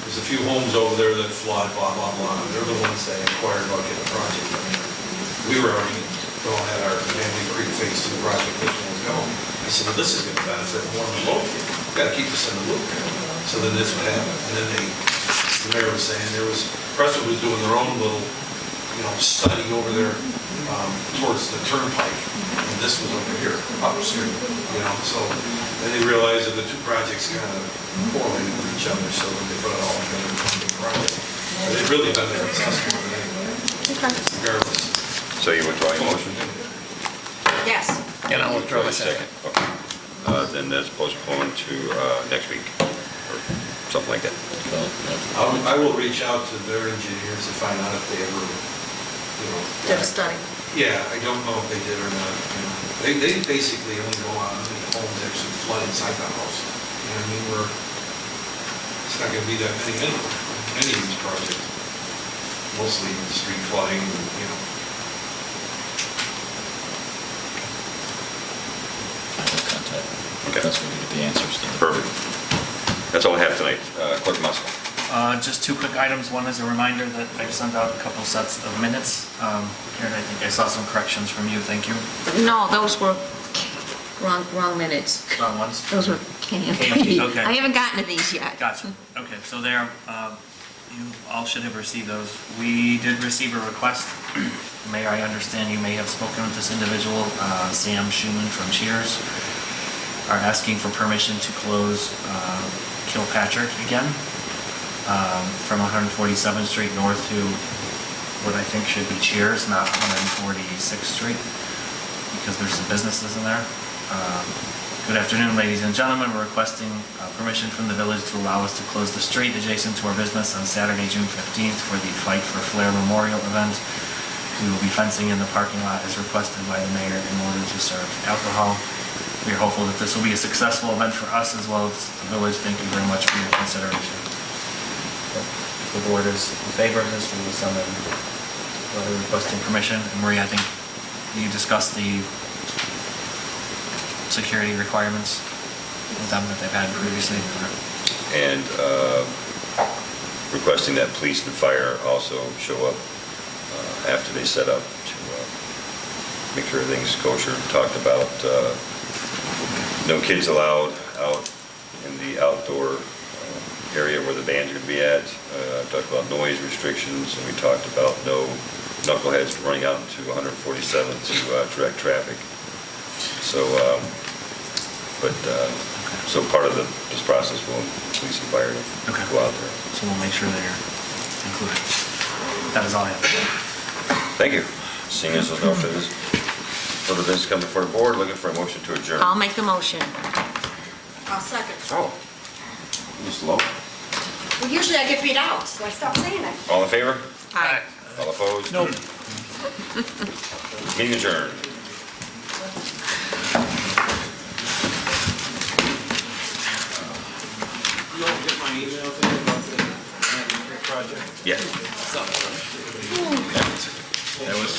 there's a few homes over there that flood, blah, blah, blah. And they're the ones that inquired about getting a project. I mean, we were already, we all had our family Creek phase 2 project, this one was going. I said, well, this is gonna benefit more than both. We've got to keep us in the loop. So then this would happen. And then the mayor was saying Crestwood was doing their own little, you know, study over there towards the turnpike. And this was over here, upstream, you know, so then they realized that the two projects kind of correlated with each other, so then they put it all together in one big project. But it really benefits us more than anything, regardless. So you withdraw your motion? Yes. And I'll withdraw my second. Okay. Then that's postponed to next week, or something like that. I will reach out to their engineers to find out if they ever, you know. Did a study. Yeah, I don't know if they did or not, you know. They basically only go on how many homes actually flood inside the house. You know what I mean, it's not gonna be that many anyway, any of these projects. Mostly street flooding, you know. I will contact. Okay. That's where we get the answers to. Perfect. That's all I have tonight. Clerk Musil. Just two quick items. One is a reminder that I sent out a couple sets of minutes. Karen, I think I saw some corrections from you. Thank you. No, those were Wrong minutes. Wrong ones? Those were KMP. KMP, okay. I haven't gotten to these yet. Gotcha. Okay, so there, you all should have received those. We did receive a request. Mayor, I understand you may have spoken with this individual, Sam Schuman from Cheers, are asking for permission to close Kilpatrick again from 147th Street north to what I think should be Cheers, not 146th Street, because there's some businesses in there. Good afternoon, ladies and gentlemen. We're requesting permission from the village to allow us to close the street adjacent to our business on Saturday, June 15th for the Fight for Flair Memorial event. We will be fencing in the parking lot as requested by the mayor in order to serve alcohol. We are hopeful that this will be a successful event for us as well as the village. Thank you very much for your consideration. If the board is in favor of this, we will send them a letter requesting permission. And Marie, I think you discussed the security requirements with them that they've had previously. And requesting that police and fire also show up after they set up to make sure everything's kosher. Talked about no kids allowed out in the outdoor area where the band's going to be at. Talked about noise restrictions, and we talked about no knuckleheads running out into 147 to direct traffic. So, so part of this process will police and fire to go out there. So we'll make sure they're included. That is all I have. Thank you. Seeing as there's no further business coming before the board, looking for a motion to adjourn. I'll make the motion. I'll second. Oh, Ms. Lowe. Well, usually I get beat out, so I stopped saying it. All in favor? Aye. All opposed? Nope. Meeting adjourned. You all get my email thing about the Manhattan Creek project? Yeah. Something. That was